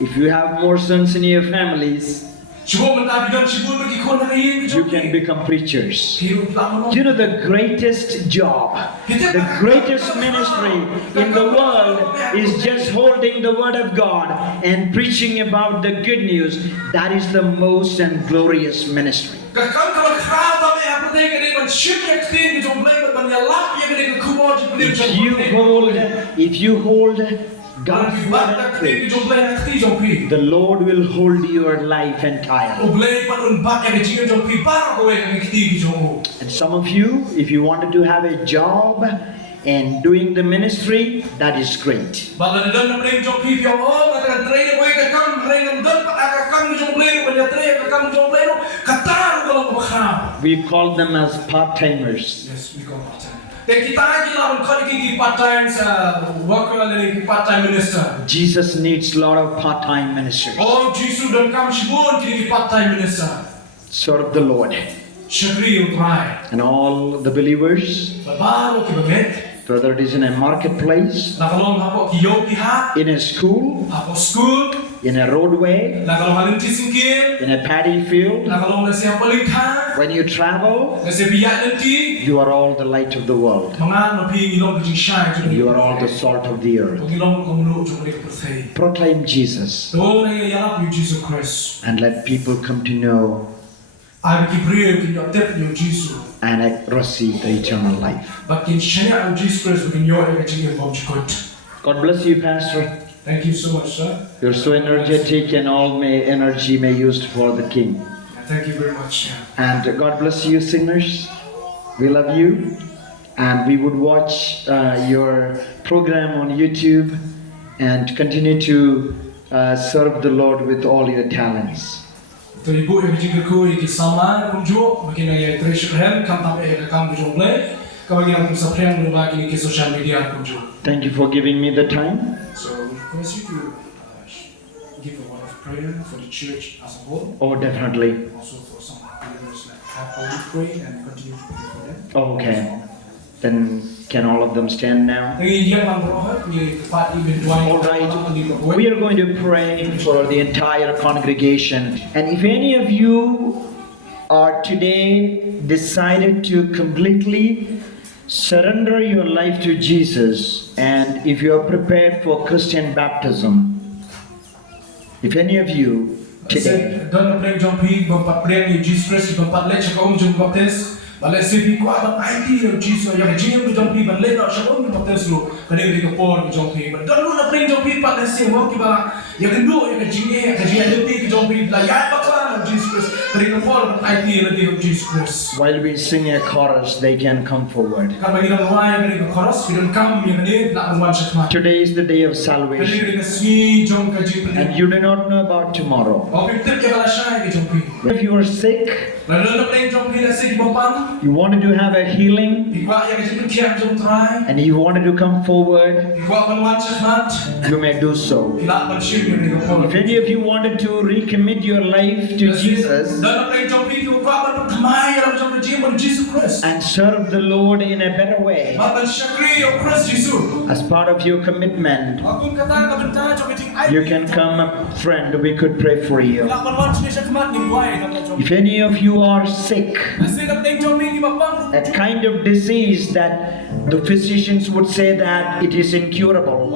If you have more sons in your families, you can become preachers. You know, the greatest job, the greatest ministry in the world is just holding the word of God and preaching about the good news. That is the most and glorious ministry. If you hold God's word and faith, the Lord will hold your life entirely. And some of you, if you wanted to have a job and doing the ministry, that is great. We call them as part-timers. Yes, we call part-time. Part-time minister. Jesus needs a lot of part-time ministers. Oh, Jesus don't come part-time minister. Serve the Lord. And all the believers, whether it is in a marketplace, in a school, in a roadway, in a paddy field, when you travel, you are all the light of the world. You are all the salt of the earth. Proclaim Jesus and let people come to know and receive the eternal life. God bless you, Pastor. Thank you so much, sir. You're so energetic, and all energy may used for the King. Thank you very much. And God bless you, singers. We love you, and we would watch your program on YouTube and continue to serve the Lord with all your talents. Thank you for giving me the time. So we request you to give a word of prayer for the church as a whole. Oh, definitely. Also for some believers that have already prayed and continue to pray for them. Oh, okay. Then can all of them stand now? All right. We are going to pray for the entire congregation. And if any of you are today decided to completely surrender your life to Jesus, and if you are prepared for Christian baptism, if any of you today. Don preng jompi bapa preng Jesus Christ bapa let chakom jom baptis. Bale sibi ko abang ID of Jesus yang jim jompi ban let chakom baptis lo. Kani ri ko por jompi. But don lu na preng jompi pa lesi mo ki ba yang kedua yang jinge ka jinge lebih jompi la ya bapa Jesus Christ. Kani ko por ID of Jesus Christ. While we sing a chorus, they can come forward. Kan bagi dong wai kani ko chorus kita kam yang ni la wan chakma. Today is the day of Kani salvation, ri ka si jom ka jim. and you do not know about tomorrow. If you are sick, you wanted to have a healing, and you wanted to come forward, you may do so. If any of you wanted to recommit your life to Jesus and serve the Lord in a better way, as part of your commitment, you can come, friend. We could pray for you. If any of you are sick, a kind of disease that the physicians would say that it is incurable,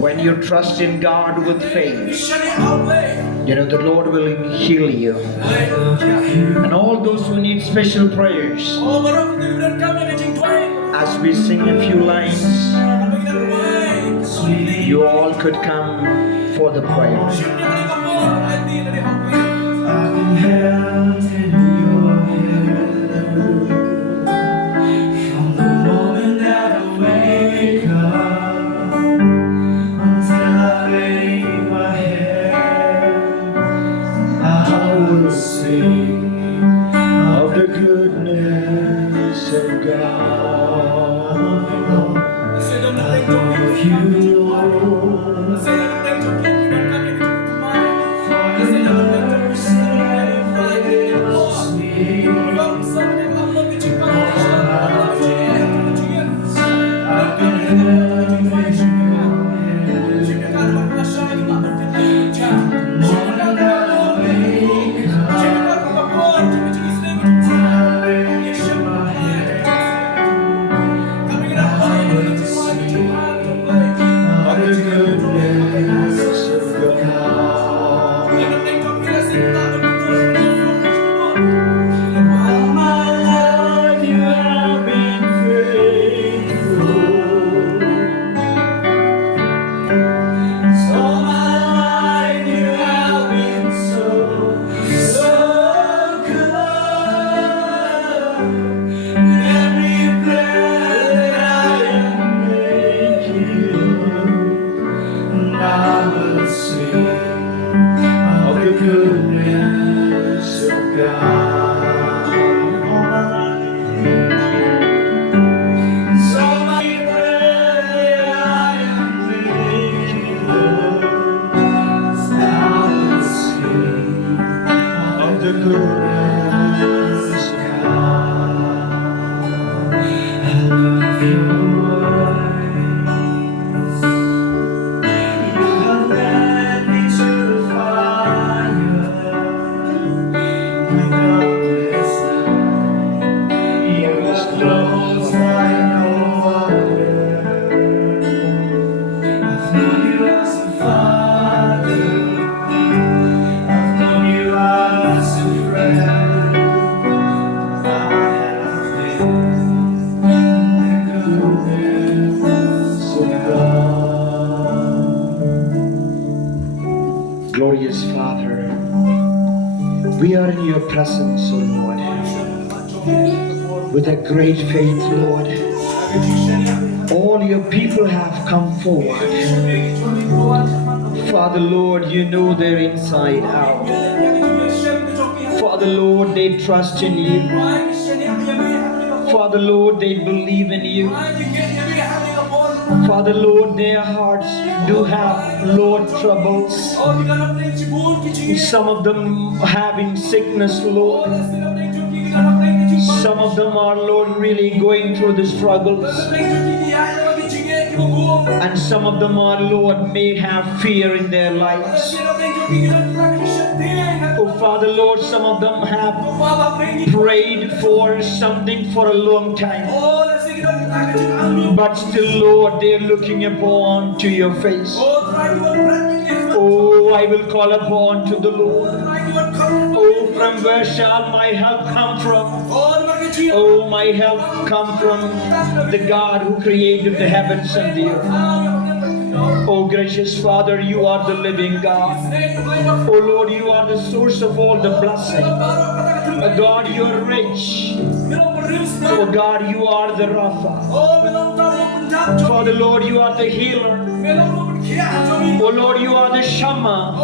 when you trust in God with faith, you know the Lord will heal you. And all those who need special prayers, as we sing a few lines, you all could come for the prayer. I'm held in your hand from the moment that I wake up until I lay my head. I will sing of the goodness of God. I love you, Lord. Glorious Father, we are in your presence, O Lord, with a great faith, Lord. All your people have come forward. Father, Lord, you know their inside out. Father, Lord, they trust in you. Father, Lord, they believe in you. Father, Lord, their hearts do have, Lord, troubles. Some of them having sickness, Lord. Some of them are, Lord, really going through the struggles. And some of them are, Lord, may have fear in their lives. Oh, Father, Lord, some of them have prayed for something for a long time. But still, Lord, they're looking upon to your face. Oh, I will call upon to the Lord. Oh, from where shall my help come from? Oh, my help come from the God who created the heavens and the earth. Oh, gracious Father, you are the living God. Oh, Lord, you are the source of all the blessing. Oh, God, you are rich. Oh, God, you are the Rapha. Father, Lord, you are the healer. Oh, Lord, you are the Shammah.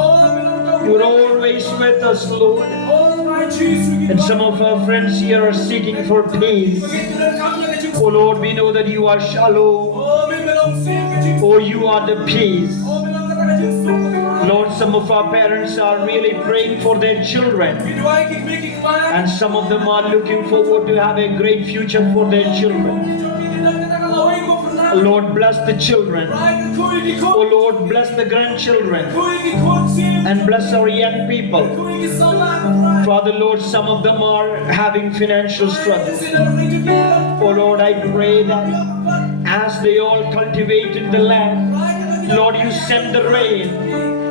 You are always with us, Lord. And some of our friends here are seeking for peace. Oh, Lord, we know that you are Shalom. Oh, you are the peace. Lord, some of our parents are really praying for their children. And some of them are looking forward to have a great future for their children. Lord, bless the children. Oh, Lord, bless the grandchildren. And bless our young people. Father, Lord, some of them are having financial struggles. Oh, Lord, I pray that as they all cultivated the land, Lord, you send the rain,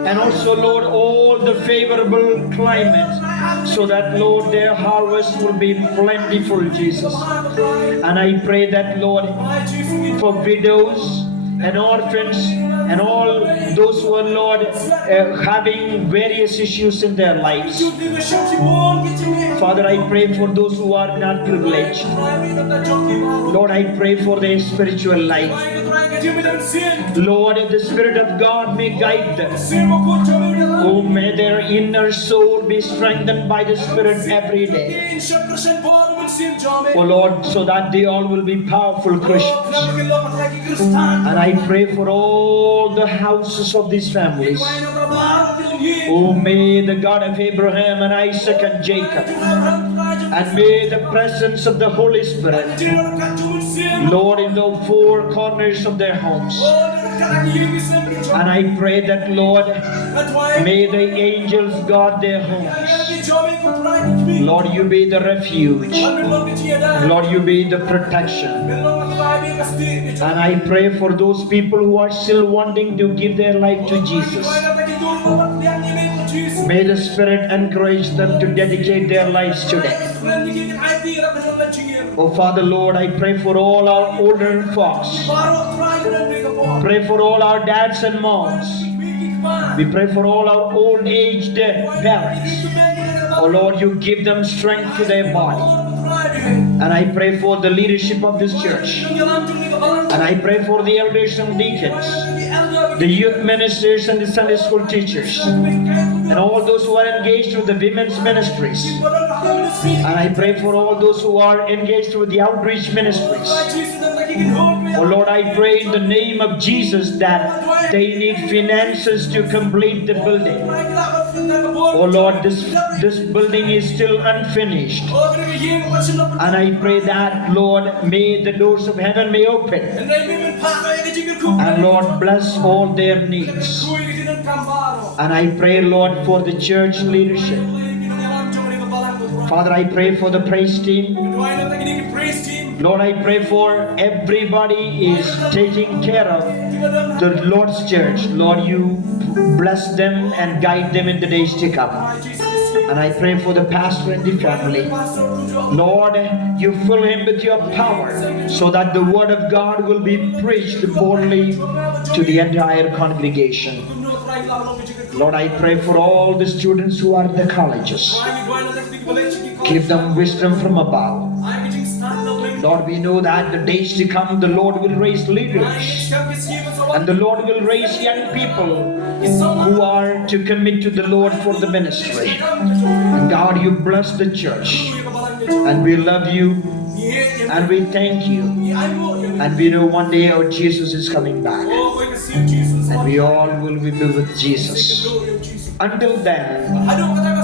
and also, Lord, all the favorable climate, so that, Lord, their harvest will be plentiful, Jesus. And I pray that, Lord, for widows and orphans and all those who are, Lord, having various issues in their lives. Father, I pray for those who are not privileged. Lord, I pray for their spiritual life. Lord, the Spirit of God may guide them. Oh, may their inner soul be strengthened by the Spirit every day. Oh, Lord, so that they all will be powerful Christians. And I pray for all the houses of these families. Oh, may the God of Abraham and Isaac and Jacob, and may the presence of the Holy Spirit, Lord, in the four corners of their homes. And I pray that, Lord, may the angels guard their homes. Lord, you be the refuge. Lord, you be the protection. And I pray for those people who are still wanting to give their life to Jesus. May the Spirit encourage them to dedicate their lives today. Oh, Father, Lord, I pray for all our older folks. Pray for all our dads and moms. We pray for all our old-aged parents. Oh, Lord, you give them strength to their body. And I pray for the leadership of this church. And I pray for the elders and deacons, the youth ministers and the Sunday school teachers, and all those who are engaged with the women's ministries. And I pray for all those who are engaged with the outreach ministries. Oh, Lord, I pray in the name of Jesus that they need finances to complete the building. Oh, Lord, this building is still unfinished. And I pray that, Lord, may the doors of heaven may open. And Lord, bless all their needs. And I pray, Lord, for the church leadership. Father, I pray for the praise team. Lord, I pray for everybody is taking care of the Lord's church. Lord, you bless them and guide them in the days to come. And I pray for the pastor and the family. Lord, you fill him with your power so that the word of God will be preached boldly to the entire congregation. Lord, I pray for all the students who are in the colleges. Give them wisdom from above. Lord, we know that the days to come, the Lord will raise leaders. And the Lord will raise young people who are to commit to the Lord for the ministry. And God, you bless the church. And we love you. And we thank you. And we know one day our Jesus is coming back. And we all will be with Jesus. Until then,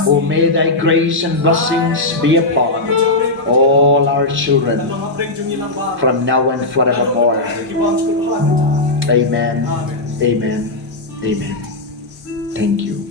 oh, may thy grace and blessings be upon all our children from now and forevermore. Amen. Amen. Amen. Thank you.